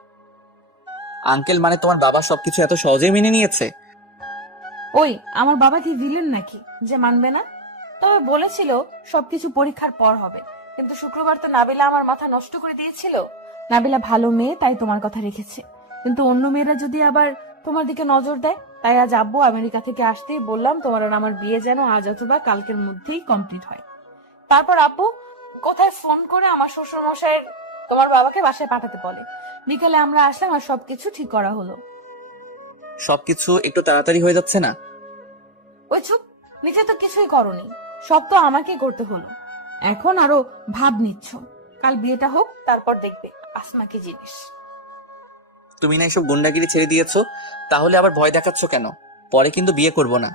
আঙ্কেল মানে তোমার বাবা সবকিছু এত সহজেই মেনে নিয়েছে? ওই আমার বাবা কি ভিলেন নাকি যে মানবে না? তবে বলেছিল সবকিছু পরীক্ষার পর হবে, কিন্তু শুক্রবার তো নাবিলা আমার মাথা নষ্ট করে দিয়েছিল। নাবিলা ভালো মেয়ে, তাই তোমার কথা রেখেছে, কিন্তু অন্য মেয়েরা যদি আবার তোমার দিকে নজর দেয়, তাই আজ আব্বু আমেরিকা থেকে আসতেই বললাম তোমার আর আমার বিয়ে যেন আজ অথবা কালকের মধ্যেই কমপ্লিট হয়। তারপর আব্বু কোথায় ফোন করে আমার শ্বশুর মশাইয়ের তোমার বাবাকে বাসায় পাঠাতে বলে। বিকেলে আমরা আসলাম আর সবকিছু ঠিক করা হলো। সবকিছু একটু তাড়াতাড়ি হয়ে যাচ্ছে না? ওই চুপ, নিচে তো কিছুই করনি, সব তো আমাকেই করতে হলো। এখন আরো ভাব নিচ্ছ, কাল বিয়েটা হোক তারপর দেখবে আসমা কি জিনিস। তুমি না এসব গুন্ডাগিরি ছেড়ে দিয়েছো, তাহলে আবার ভয় দেখাচ্ছ কেন? পরে কিন্তু বিয়ে করব না।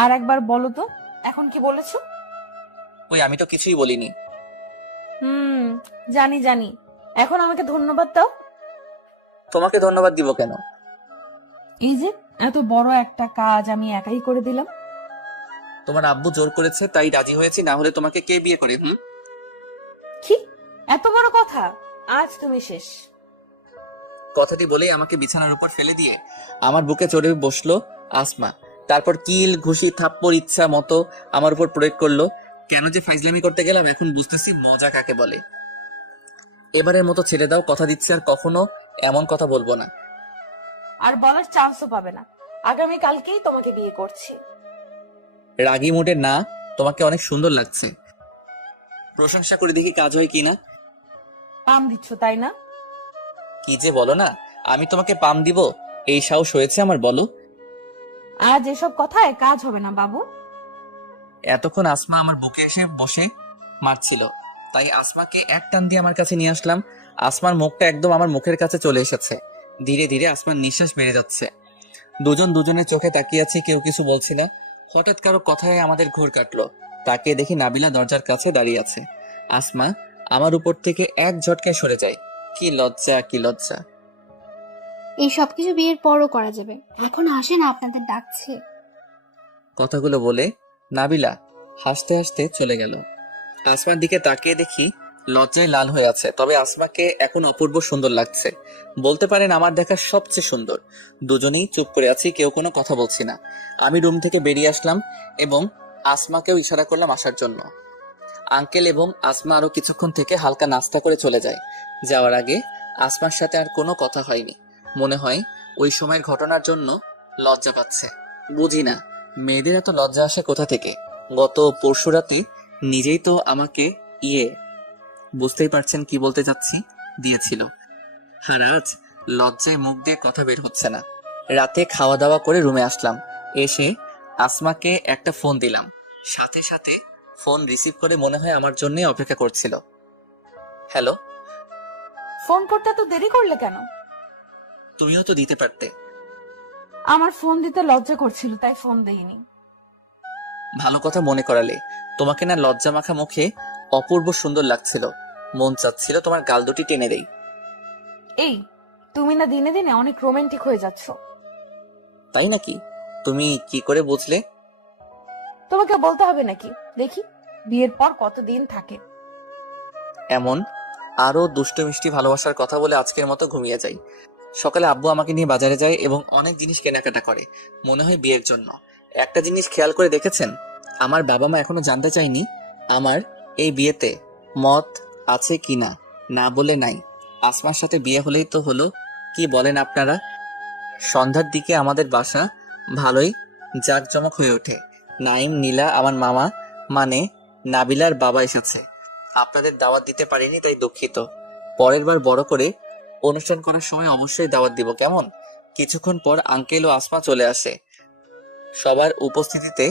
আর একবার বলো তো, এখন কি বলেছো? ওই আমি তো কিছুই বলিনি। হুম, জানি জানি। এখন আমাকে ধন্যবাদ দাও। তোমাকে ধন্যবাদ দিব কেন? এই যে এত বড় একটা কাজ আমি একাই করে দিলাম। তোমার আব্বু জোর করেছে তাই রাজি হয়েছি, না হলে তোমাকে কে বিয়ে করে? কি এত বড় কথা? আজ তুমি শেষ। কথাটি বলেই আমাকে বিছানার উপর ফেলে দিয়ে আমার বুকে চড়ে বসলো আসমা। তারপর কিল ঘুষি থাপ্পড় ইচ্ছা মতো আমার উপর প্রয়োগ করলো। কেন যে ফাইজলামি করতে গেলাম এখন বুঝতেছি মজা কাকে বলে। এবারের মতো ছেড়ে দাও, কথা দিচ্ছি আর কখনো এমন কথা বলবো না। আর বলার চান্সও পাবে না। আগামী কালকেই তোমাকে বিয়ে করছি। রাগী মোটে না, তোমাকে অনেক সুন্দর লাগছে। প্রশংসা করে দেখি কাজ হয় কিনা। পাম দিচ্ছ তাই না? কি যে বলো না, আমি তোমাকে পাম দিব এই সাহস হয়েছে আমার, বলো? আজ এসব কথায় কাজ হবে না বাবু। এতক্ষণ আসমা আমার বুকে এসে বসে মারছিল, তাই আসমাকে এক টান দিয়ে আমার কাছে নিয়ে আসলাম। আসমার মুখটা একদম আমার মুখের কাছে চলে এসেছে। ধীরে ধীরে আসমার নিঃশ্বাস বেড়ে যাচ্ছে। দুজন দুজনের চোখে তাকিয়ে আছি, কেউ কিছু বলছি না। হঠাৎ কারো কথায় আমাদের ঘুর কাটলো। তাকে দেখি নাবিলা দরজার কাছে দাঁড়িয়ে আছে। আসমা আমার উপর থেকে এক ঝটকায় সরে যায়। কি লজ্জা, কি লজ্জা! এই সব কিছু বিয়ের পরও করা যাবে, এখন আসেন আপনাদের ডাকছে। কথাগুলো বলে নাবিলা হাসতে হাসতে চলে গেল। আসমার দিকে তাকিয়ে দেখি লজ্জায় লাল হয়ে আছে, তবে আসমাকে এখন অপূর্ব সুন্দর লাগছে। বলতে পারেন আমার দেখা সবচেয়ে সুন্দর। দুজনেই চুপ করে আছি, কেউ কোনো কথা বলছি না। আমি রুম থেকে বেরিয়ে আসলাম এবং আসমাকেও ইশারা করলাম আসার জন্য। আঙ্কেল এবং আসমা আরো কিছুক্ষণ থেকে হালকা নাস্তা করে চলে যায়। যাওয়ার আগে আসমার সাথে আর কোনো কথা হয়নি। মনে হয় ওই সময়ের ঘটনার জন্য লজ্জা পাচ্ছে। বুঝি না মেয়েদের এত লজ্জা আসে কোথা থেকে। গত পরশু রাতে নিজেই তো আমাকে বুঝতেই পারছেন কি বলতে চাচ্ছি, দিয়েছিল। আর আজ লজ্জায় মুখ দিয়ে কথা বের হচ্ছে না। রাতে খাওয়া দাওয়া করে রুমে আসলাম। এসে আসমাকে একটা ফোন দিলাম। সাথে সাথে ফোন রিসিভ করে মনে হয় আমার জন্য অপেক্ষা করছিল। হ্যালো। ফোন করতে এত দেরি করলে কেন? তুমিও তো দিতে পারতে। আমার ফোন দিতে লজ্জা করছিল তাই ফোন দেইনি। ভালো কথা মনে করালে। তোমাকে না লজ্জা মাখা মুখে অপূর্ব সুন্দর লাগছিল, মন চাচ্ছিল তোমার গাল দুটি টেনে দেই। এই তুমি না দিনে দিনে অনেক রোমান্টিক হয়ে যাচ্ছ। তাই নাকি? তুমি কি করে বুঝলে? তোমাকে বলতে হবে নাকি? দেখি বিয়ের পর কতদিন থাকে। এমন আরো দুষ্ট মিষ্টি ভালোবাসার কথা বলে আজকের মতো ঘুমিয়ে যাই। সকালে আব্বু আমাকে নিয়ে বাজারে যায় এবং অনেক জিনিস কেনাকাটা করে, মনে হয় বিয়ের জন্য। একটা জিনিস খেয়াল করে দেখেছেন, আমার বাবা মা এখনো জানতে চায়নি আমার এই বিয়েতে মত আছে কিনা। না বলে নাই। আসমার সাথে বিয়ে হলেই তো হলো। কি বলেন আপনারা? সন্ধ্যার দিকে আমাদের বাসা ভালোই জাঁকজমক হয়ে ওঠে। নাইম, নীলা, আমার মামা মানে নাবিলার বাবা এসেছে। আপনাদের দাওয়াত দিতে পারিনি তাই দুঃখিত। পরের বার বড় করে অনুষ্ঠান করার সময় অবশ্যই দাওয়াত দিব, কেমন? কিছুক্ষণ পর আঙ্কেল ও আসমা চলে আসে। সবার উপস্থিতিতে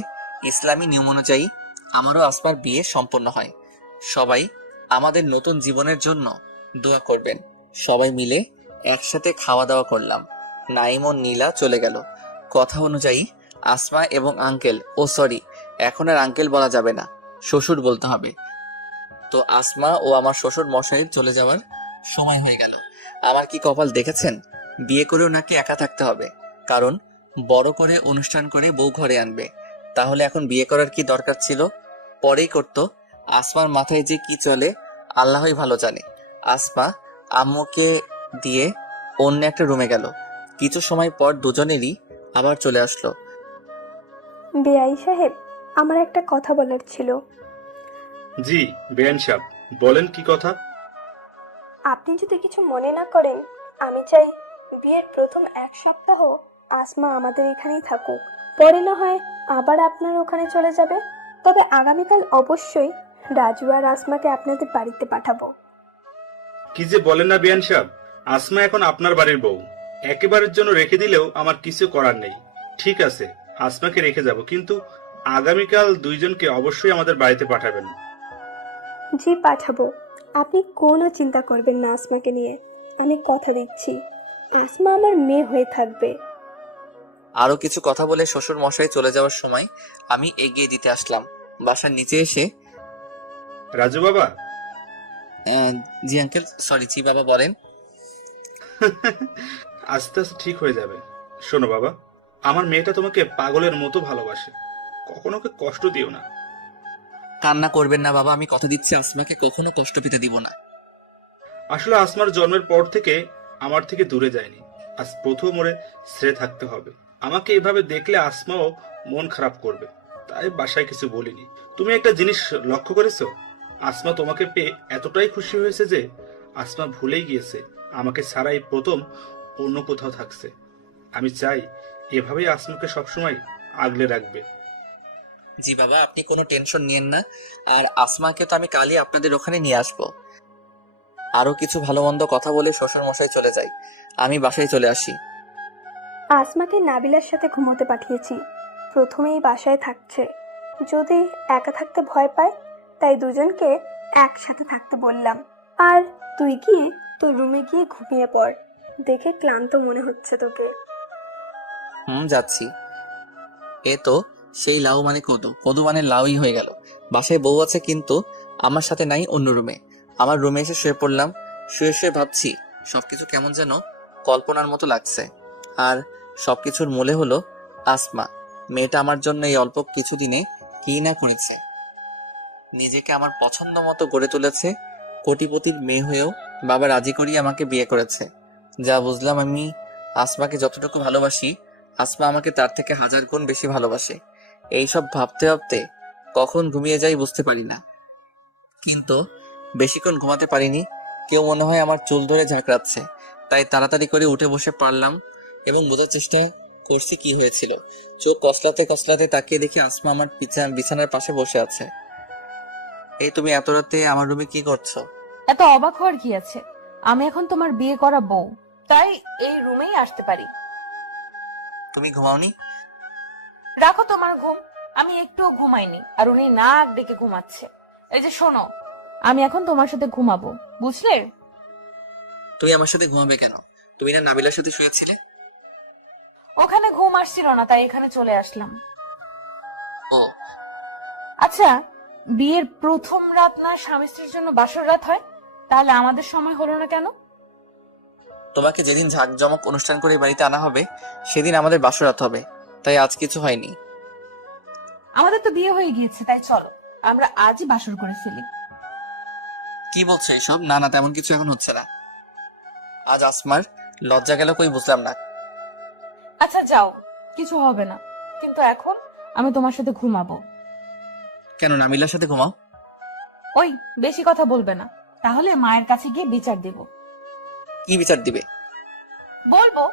ইসলামী নিয়ম অনুযায়ী আমারও আসমার বিয়ে সম্পন্ন হয়। সবাই আমাদের নতুন জীবনের জন্য দোয়া করবেন। সবাই মিলে একসাথে খাওয়া দাওয়া করলাম। নাইম ও নীলা চলে গেল। কথা অনুযায়ী আসমা এবং আঙ্কেল, সরি, এখন আর আঙ্কেল বলা যাবে না, শ্বশুর বলতে হবে। তো আসমা ও আমার শ্বশুর মশাইয়ের চলে যাওয়ার সময় হয়ে গেল। আমার কি কপাল দেখেছেন? বিয়ে করেও নাকি একা থাকতে হবে, কারণ বড় করে অনুষ্ঠান করে বউ ঘরে আনবে। তাহলে এখন বিয়ে করার কি দরকার ছিল? পরেই করতো। আসমার মাথায় যে কি চলে আল্লাহই ভালো জানে। আসমা আম্মুকে দিয়ে অন্য একটা রুমে গেল। কিছু সময় পর দুজনেরই আবার চলে আসলো। বেআই সাহেব, আমার একটা কথা বলার ছিল। জি বেআইন সাহেব, বলেন কি কথা? আপনি যদি কিছু মনে না করেন, আমি চাই বিয়ের প্রথম 1 সপ্তাহ আসমা আমাদের এখানেই থাকুক। পরে না হয় আবার আপনার ওখানে চলে যাবে। তবে আগামীকাল অবশ্যই রাজু আর আসমাকে আপনাদের বাড়িতে পাঠাবো। কি যে বলেন না বেআইন সাহেব, আসমা এখন আপনার বাড়ির বউ। একেবারের জন্য রেখে দিলেও আমার কিছু করার নেই। ঠিক আছে, আসমাকে রেখে যাব, কিন্তু আগামীকাল দুইজনকে অবশ্যই আমাদের বাড়িতে পাঠাবেন। জি, পাঠাবো। আপনি কোনো চিন্তা করবেন না আসমাকে নিয়ে। আমি কথা দিচ্ছি, আসমা আমার মেয়ে হয়ে থাকবে। আরো কিছু কথা বলে শ্বশুর মশাই চলে যাওয়ার সময় আমি এগিয়ে দিতে আসলাম। বাসার নিচে এসে রাজু বাবা, জি আঙ্কেল, সরি, জি বাবা বলেন। আস্তে আস্তে ঠিক হয়ে যাবে। শোনো বাবা, আমার মেয়েটা তোমাকে পাগলের মতো ভালোবাসে। কখনো ওকে কষ্ট দিও না। কান্না করবেন না বাবা, আমি কথা দিচ্ছি আসমাকে কখনো কষ্ট পেতে দিব না। আসলে আসমার জন্মের পর থেকে আমার থেকে দূরে যায়নি। আজ প্রথম ওরে ছেড়ে থাকতে হবে। আমাকে এভাবে দেখলে আসমাও মন খারাপ করবে, তাই বাসায় কিছু বলিনি। তুমি একটা জিনিস লক্ষ্য করেছো? আসমা তোমাকে পেয়ে এতটাই খুশি হয়েছে যে আসমা ভুলেই গিয়েছে আমাকে ছাড়াই প্রথম অন্য কোথাও থাকছে। আমি চাই এভাবেই আসমাকে সবসময় আগলে রাখবে। জি বাবা, আপনি কোনো টেনশন নিয়েন না। আর আসমাকে তো আমি কালই আপনাদের ওখানে নিয়ে আসবো। আরো কিছু ভালো মন্দ কথা বলে শ্বশুর মশাই চলে যায়। আমি বাসায় চলে আসি। আসমাকে নাবিলার সাথে ঘুমোতে পাঠিয়েছি। প্রথমেই বাসায় থাকছে, যদি একা থাকতে ভয় পায়, তাই দুজনকে একসাথে থাকতে বললাম। আর তুই গিয়ে তোর রুমে গিয়ে ঘুমিয়ে পড়। দেখে ক্লান্ত মনে হচ্ছে তোকে। যাচ্ছি। এ তো সেই লাউ মানে কদু, কদু মানে লাউই হয়ে গেল। বাসায় বউ আছে কিন্তু আমার সাথে নাই, অন্য রুমে। আমার রুমে এসে শুয়ে পড়লাম। শুয়ে শুয়ে ভাবছি সবকিছু কেমন যেন কল্পনার মতো লাগছে। আর সবকিছুর মূলে হলো আসমা। মেয়েটা আমার জন্য এই অল্প কিছুদিনে কি না করেছে। নিজেকে আমার পছন্দ মতো গড়ে তুলেছে। কোটিপতির মেয়ে হয়েও বাবা রাজি করিয়ে আমাকে বিয়ে করেছে। যা বুঝলাম, আমি আসমাকে যতটুকু ভালোবাসি, আসমা আমাকে তার থেকে 1000 গুণ বেশি ভালোবাসে। এইসব ভাবতে ভাবতে কখন ঘুমিয়ে যাই বুঝতে পারি না। কিন্তু বেশিক্ষণ ঘুমাতে পারিনি। কেউ মনে হয় আমার চুল ধরে ঝাঁকড়াচ্ছে। তাই তাড়াতাড়ি করে উঠে বসে পড়লাম এবং বোঝার চেষ্টা করছি কি হয়েছিল। চোখ কসলাতে কসলাতে তাকিয়ে দেখি আসমা আমার বিছানার পাশে বসে আছে। এই তুমি এত রাতে আমার রুমে কি করছো? এত অবাক হওয়ার কি আছে? আমি এখন তোমার বিয়ে করা বউ, তাই এই রুমেই আসতে পারি। তুমি ঘুমাওনি? রাখো তোমার ঘুম, আমি একটুও ঘুমাইনি। আর উনি নাক ডেকে ঘুমাচ্ছে। এই যে শোনো, আমি এখন তোমার সাথে ঘুমাবো, বুঝলে? তুমি আমার সাথে ঘুমাবে কেন? তুমি না নাবিলার সাথে শুয়েছিলে? ওখানে ঘুম আসছিল না, তাই এখানে চলে আসলাম। ও আচ্ছা, বিয়ের প্রথম রাত না স্বামী স্ত্রীর জন্য বাসর রাত হয়? তাহলে আমাদের সময় হলো না কেন? তোমাকে যেদিন ঝাঁকজমক অনুষ্ঠান করে বাড়িতে আনা হবে সেদিন আমাদের বাসরাত হবে, তাই আজ কিছু হয়নি। আমাদের তো বিয়ে হয়ে গিয়েছে, তাই চলো আমরা আজই বাসর করে ফেলি। কি বলছো এসব? না না, তেমন কিছু এখন হচ্ছে না। আজ আসমার লজ্জা গেল কই বুঝলাম না। আচ্ছা যাও, কিছু হবে না। কিন্তু এখন আমি তোমার সাথে ঘুমাবো। কেন, নাবিলার সাথে ঘুমাও। ওই, বেশি কথা বলবে না, তাহলে মায়ের কাছে গিয়ে বিচার দেব। কি বিচার দিবে? বলবো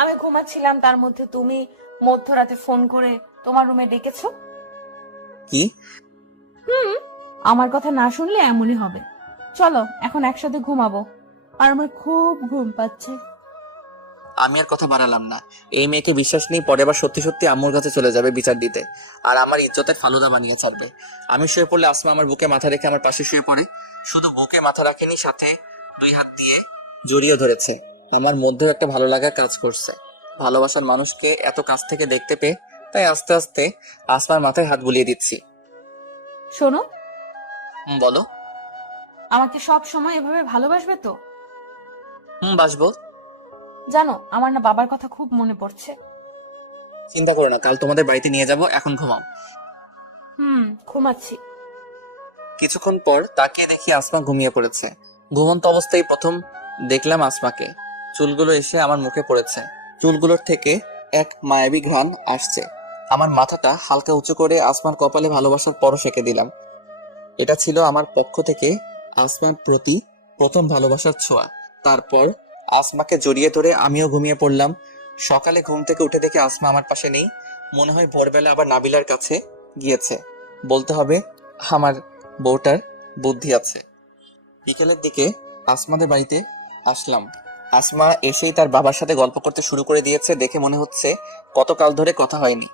আমি ঘুমাচ্ছিলাম, তার মধ্যে তুমি মধ্যরাতে ফোন করে তোমার রুমে ডেকেছো। কি? আমার কথা না শুনলে এমনই হবে। চলো এখন একসাথে ঘুমাবো, আর আমার খুব ঘুম পাচ্ছে। আমি আর কথা বাড়ালাম না। এই মেয়েকে বিশ্বাস নেই, পরে আবার সত্যি সত্যি আম্মুর কাছে চলে যাবে বিচার দিতে, আর আমার ইজ্জতের ফালুদা বানিয়ে ছাড়বে। আমি শুয়ে পড়লে আসমা আমার বুকে মাথা রেখে আমার পাশে শুয়ে পড়ে। শুধু বুকে মাথা রাখেনি, সাথে 2 হাত দিয়ে জড়িয়ে ধরেছে। আমার মধ্যেও একটা ভালো লাগা কাজ করছে ভালোবাসার মানুষকে এত কাছ থেকে দেখতে পেয়ে। তাই আস্তে আস্তে আসমার মাথায় হাত বুলিয়ে দিচ্ছি। শোনো, বলো। আমাকে সব সময় এভাবে ভালোবাসবে তো? বাসবো। জানো, আমার না বাবার কথা খুব মনে পড়ছে। চিন্তা করো না, কাল তোমাদের বাড়িতে নিয়ে যাব, এখন ঘুমাও। ঘুমাচ্ছি। কিছুক্ষণ পর তাকিয়ে দেখি আসমা ঘুমিয়ে পড়েছে। ঘুমন্ত অবস্থায় প্রথম দেখলাম আসমাকে। চুলগুলো এসে আমার মুখে পড়েছে, চুলগুলোর থেকে এক মায়াবী ঘ্রাণ আসছে। আমার মাথাটা হালকা উঁচু করে আসমার কপালে ভালোবাসার পরশ এঁকে দিলাম। এটা ছিল আমার পক্ষ থেকে আসমার প্রতি প্রথম ভালোবাসার ছোঁয়া। তারপর আসমাকে জড়িয়ে ধরে আমিও ঘুমিয়ে পড়লাম। সকালে ঘুম থেকে উঠে দেখি আসমা আমার পাশে নেই। মনে হয় ভোরবেলা আবার নাবিলার কাছে গিয়েছে। বলতে হবে আমার বউটার বুদ্ধি আছে। বিকেলের দিকে আসমাদের বাড়িতে আসলাম। আসমা এসেই তার বাবার সাথে গল্প করতে শুরু করে দিয়েছে। দেখে মনে হচ্ছে কতকাল ধরে কথা হয়নি।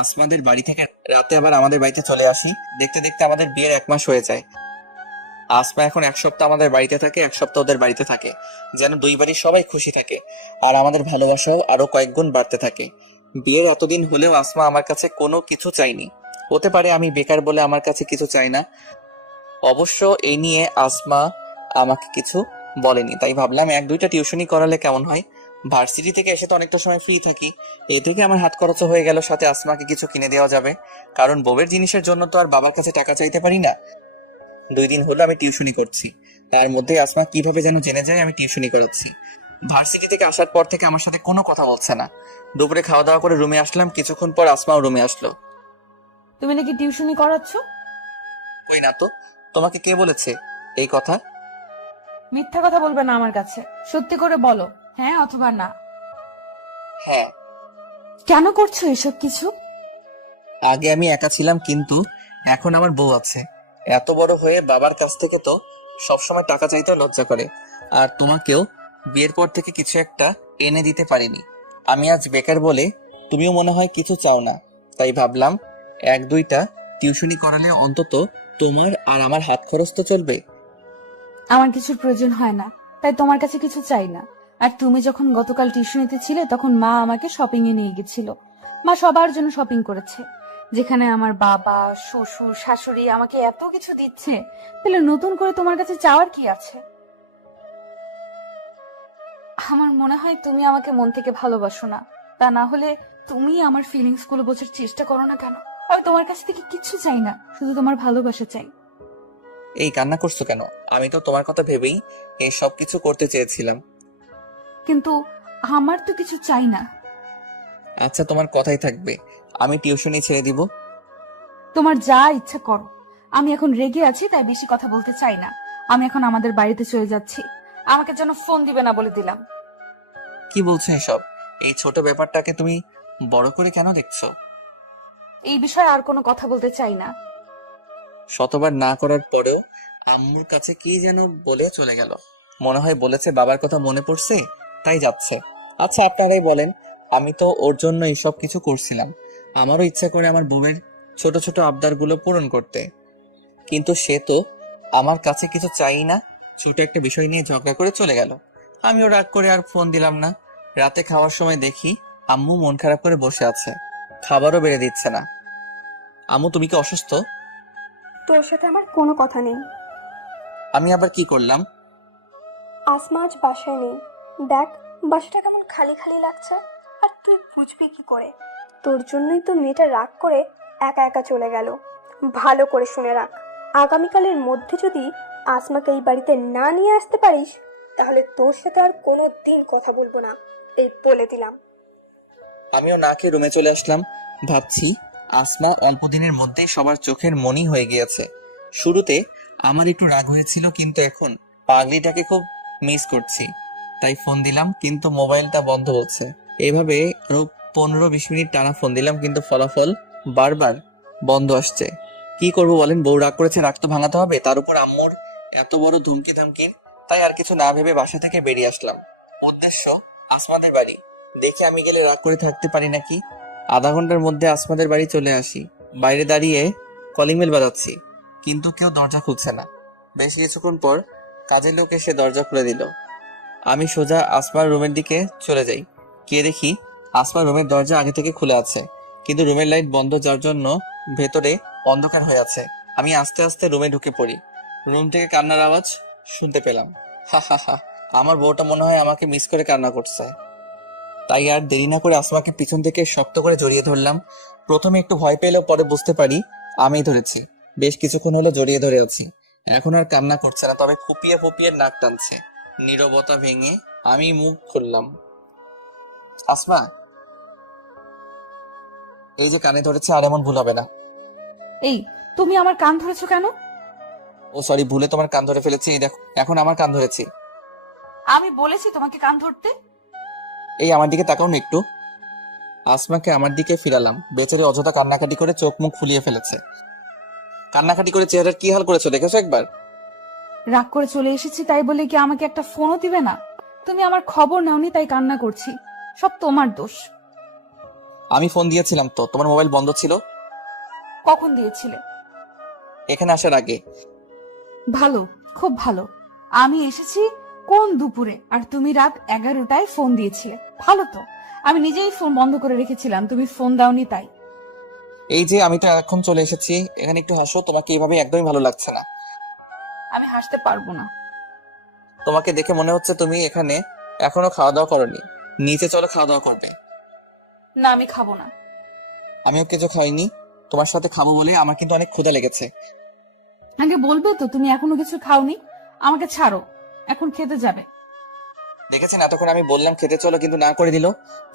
আসমাদের বাড়ি থেকে রাতে আবার আমাদের বাড়িতে চলে আসি। দেখতে দেখতে আমাদের বিয়ের 1 মাস হয়ে যায়। আসমা এখন 1 সপ্তাহ আমাদের বাড়িতে থাকে, 1 সপ্তাহ ওদের বাড়িতে থাকে, যেন দুই বাড়ির সবাই খুশি থাকে। আর আমাদের ভালোবাসাও আরো কয়েক গুণ বাড়তে থাকে। বিয়ের এতদিন হলেও আসমা আমার কাছে কোনো কিছু চাইনি। হতে পারে আমি বেকার বলে আমার কাছে কিছু চাই না। অবশ্য এই নিয়ে আসমা আমাকে কিছু বলেনি, তাই ভাবলাম 1-2টা টিউশনি করালে কেমন হয়। ভার্সিটি থেকে এসে তো অনেকটা সময় ফ্রি থাকি, এ থেকে আমার হাত খরচও হয়ে গেল, সাথে আসমাকে কিছু কিনে দেওয়া যাবে। কারণ বউয়ের জিনিসের জন্য তো আর বাবার কাছে টাকা চাইতে পারি না। 2 দিন হলো আমি টিউশনি করছি, তার মধ্যে আসমা কিভাবে যেন জেনে যায় আমি টিউশনি করাচ্ছি। ভার্সিটি থেকে আসার পর থেকে আমার সাথে কোনো কথা বলছে না। দুপুরে খাওয়া দাওয়া করে রুমে আসলাম, কিছুক্ষণ পর আসমাও রুমে আসলো। তুমি নাকি টিউশনি করাচ্ছ? কই না তো, তোমাকে কে বলেছে এই কথা? মিথ্যা কথা বলবে না আমার কাছে, সত্যি করে বলো, হ্যাঁ অথবা না। হ্যাঁ। কেন করছো এসব কিছু? আগে আমি একা ছিলাম, কিন্তু এখন আমার বউ আছে। এত বড় হয়ে বাবার কাছ থেকে তো সবসময় টাকা চাইতে লজ্জা করে। আর তোমাকেও বিয়ের পর থেকে কিছু একটা এনে দিতে পারিনি। আমি আজ বেকার বলে তুমিও মনে হয় কিছু চাও না, তাই ভাবলাম 1-2টা টিউশনি করালে অন্তত তোমার আর আমার হাত খরচ তো চলবে। আমার কিছুর প্রয়োজন হয় না, তাই তোমার কাছে কিছু চাই না। আর তুমি যখন গতকাল টিউশনিতে ছিলে তখন মা আমাকে শপিং এ নিয়ে গেছিল। মা সবার জন্য শপিং করেছে, যেখানে আমার বাবা, শ্বশুর, শাশুড়ি আমাকে এত কিছু দিচ্ছে, তাহলে নতুন করে তোমার কাছে চাওয়ার কি আছে? আমার মনে হয় তুমি আমাকে মন থেকে ভালোবাসো না। তা না হলে তুমি আমার ফিলিংস গুলো বোঝার চেষ্টা করো না কেন? আমি তোমার কাছ থেকে কিচ্ছু চাই না, শুধু তোমার ভালোবাসা চাই। এই কান্না করছো কেন? আমি তো তোমার কথা ভেবেই এই সব কিছু করতে চেয়েছিলাম। কিন্তু আমার তো কিছু চাই না। আচ্ছা, তোমার কথাই থাকবে, আমি টিউশনি ছেড়ে দিব। তোমার যা ইচ্ছা করো। আমি এখন রেগে আছি, তাই বেশি কথা বলতে চাই না। আমি এখন আমাদের বাড়িতে চলে যাচ্ছি। আমাকে যেন ফোন দিবে না বলে দিলাম। কি বলছো এসব? এই ছোট ব্যাপারটাকে তুমি বড় করে কেন দেখছো? এই বিষয়ে আর কোনো কথা বলতে চাই না। শতবার না করার পরেও আম্মুর কাছে কি যেন বলে চলে গেল। মনে হয় বলেছে বাবার কথা মনে পড়ছে, তাই যাচ্ছে। আচ্ছা, আপনারাই বলেন, আমি তো ওর জন্য এইসব কিছু করছিলাম। আমারও ইচ্ছা করে আমার বউয়ের ছোট ছোট আবদারগুলো পূরণ করতে, কিন্তু সে তো আমার কাছে কিছু চাই না। ছোট একটা বিষয় নিয়ে ঝগড়া করে চলে গেল। আমিও রাগ করে আর ফোন দিলাম না। রাতে খাওয়ার সময় দেখি আম্মু মন খারাপ করে বসে আছে, খাবারও বেড়ে দিচ্ছে না। আম্মু, তুমি কি অসুস্থ? তোর সাথে আমার কোনো কথা নেই। আমি আবার কি করলাম? আসমা আজ বাসায় নেই। দেখ, বাসাটা কেমন খালি খালি লাগছে। আর তুই বুঝবি কি করে? তোর জন্যই তো মেয়েটা রাগ করে একা একা চলে গেল। ভালো করে শুনে রাখ, আগামীকালের মধ্যে যদি আসমাকে এই বাড়িতে না নিয়ে আসতে পারিস, তাহলে তোর সাথে আর কোনো দিন কথা বলবো না, এই বলে দিলাম। আমিও না খেয়ে রুমে চলে আসলাম। ভাবছি আসমা অল্প দিনের মধ্যেই সবার চোখের মনি হয়ে গিয়েছে। শুরুতে আমার একটু রাগ হয়েছিল, কিন্তু এখন পাগলিটাকে খুব মিস করছি। তাই ফোন দিলাম, কিন্তু মোবাইলটা বন্ধ বলছে। এইভাবে আরো 15-20 মিনিট টানা ফোন দিলাম, কিন্তু ফলাফল বারবার বন্ধ আসছে। কি করব বলেন? বউ রাগ করেছে, রাগ তো ভাঙাতে হবে। তার উপর আম্মুর এত বড় ধুমকি ধামকি। তাই আর কিছু না ভেবে বাসা থেকে বেরিয়ে আসলাম। উদ্দেশ্য আসমাদের বাড়ি। দেখে আমি গেলে রাগ করে থাকতে পারি নাকি। আধা ঘন্টার মধ্যে আসমাদের বাড়ি চলে আসি। বাইরে দাঁড়িয়ে কলিং বেল বাজাচ্ছি, কিন্তু কেউ দরজা খুলছে না। বেশ কিছুক্ষণ পর কাজের লোক এসে দরজা খুলে দিল। আমি সোজা আসমার রুমের দিকে চলে যাই। গিয়ে দেখি আসমার রুমের দরজা আগে থেকে খুলে আছে, কিন্তু রুমের লাইট বন্ধ, যার জন্য ভেতরে অন্ধকার হয়ে আছে। আমি আস্তে আস্তে রুমে ঢুকে পড়ি। রুম থেকে কান্নার আওয়াজ শুনতে পেলাম। হা হা হা, আমার বউটা মনে হয় আমাকে মিস করে কান্না করছে। তাই আর দেরি না করে আসমাকে পিছন থেকে শক্ত করে জড়িয়ে ধরলাম। প্রথমে একটু ভয় পেলেও পরে বুঝতে পারি আমিই ধরেছি। বেশ কিছুক্ষণ হলো জড়িয়ে ধরে আছি। এখন আর কান্না করছে না, তবে ফুপিয়ে ফুপিয়ে নাক টানছে। নীরবতা ভেঙে আমি মুখ খুললাম। আসমা, এই যে কানে ধরেছে, আর এমন ভুল হবে না। এই, তুমি আমার কান ধরেছো কেন? ও সরি, ভুলে তোমার কান ধরে ফেলেছি। এই দেখো, এখন আমার কান ধরেছি। আমি বলেছি তোমাকে কান ধরতে? এই আমার দিকে তাকাও না একটু। আসমাকে আমার দিকে ফিরালাম। বেচারি অযথা কান্নাকাটি করে চোখ মুখ ফুলিয়ে ফেলেছে। কান্নাকাটি করে চেহারার কি হাল করেছো দেখেছো একবার? রাগ করে চলে এসেছি তাই বলে কি আমাকে একটা ফোনও দিবে না? তুমি আমার খবর নাওনি তাই কান্না করছি। সব তোমার দোষ। আমি ফোন দিয়েছিলাম তো, তোমার মোবাইল বন্ধ ছিল। কখন দিয়েছিলে? এখানে আসার আগে। ভালো, খুব ভালো। আমি এসেছি কোন দুপুরে আর তুমি রাত 11টায় ফোন দিয়েছিলে। ভালো তো, আমি নিজেই ফোন বন্ধ করে রেখেছিলাম, তুমি ফোন দাওনি তাই। এই যে আমি তো এখন চলে এসেছি, এখানে একটু হাসো। তোমাকে এইভাবে একদমই ভালো লাগছে না। আমি হাসতে পারবো না। তোমাকে দেখে মনে হচ্ছে তুমি এখানে এখনো খাওয়া দাওয়া করোনি। নিচে চলো, খাওয়া দাওয়া করবে। না, আমি খাবো না। আমিও কিছু খাইনি, তোমার সাথে খাবো বলে। আমার কিন্তু অনেক ক্ষুধা লেগেছে। আগে বলবে তো তুমি এখনো কিছু খাওনি। আমাকে ছাড়ো, এখন খেতে যাবে। দেখেছেন, এতক্ষণ আমি বললাম খেতে চলো, কিন্তু না করে দিল।